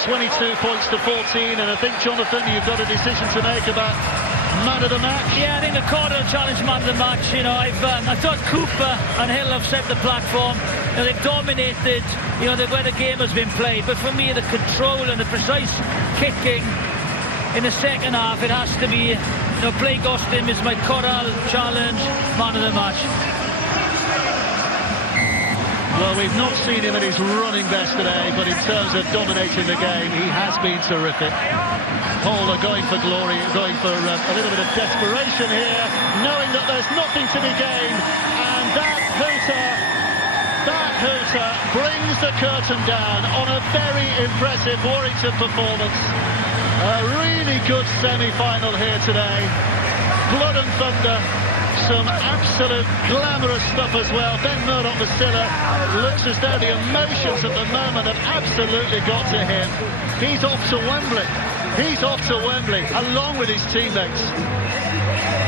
22 points to 14, and I think, Jonathan, you've got a decision to make about man of the match. Yeah, I think the Cordell challenge man of the match. I thought Cooper and Hill have set the platform. They've dominated, where the game has been played. But for me, the control and the precise kicking in the second half, it has to be, you know, Blake Austin is my Coral Challenge man of the match. Well, we've not seen him at his running best today, but in terms of dominating the game, he has been terrific. Hull are going for glory, going for a little bit of desperation here, knowing that there's nothing to be gained, and that hooter brings the curtain down on a very impressive Warrington performance. A really good semi-final here today. Blood and thunder. Some absolute glamorous stuff as well. Ben Murdoch-Masila looks as though the emotions at the moment have absolutely got to him. He's off to Wembley. He's off to Wembley, along with his teammates.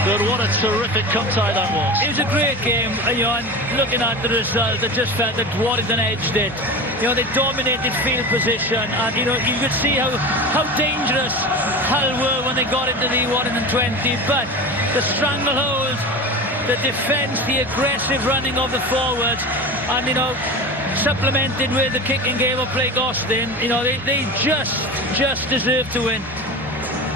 But what a terrific cup tie that was. It was a great game, you know, and looking at the result, I just felt that Warrington edged it. You know, they dominated field position, and, you know, you could see how dangerous Hull were when they got into the Warrington 20, but the stranglehold, the defence, the aggressive running of the forwards, and, you know, supplemented with the kicking game of Blake Austin, you know, they just deserve to win.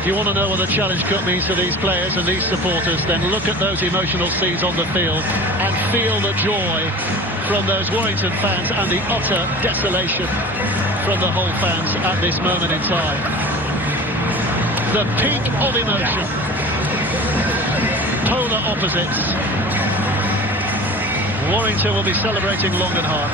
If you want to know what the Challenge Cup means to these players and these supporters, then look at those emotional scenes on the field and feel the joy from those Warrington fans and the utter desolation from the Hull fans at this moment in time. The peak of emotion. Polar opposites. Warrington will be celebrating long and hard.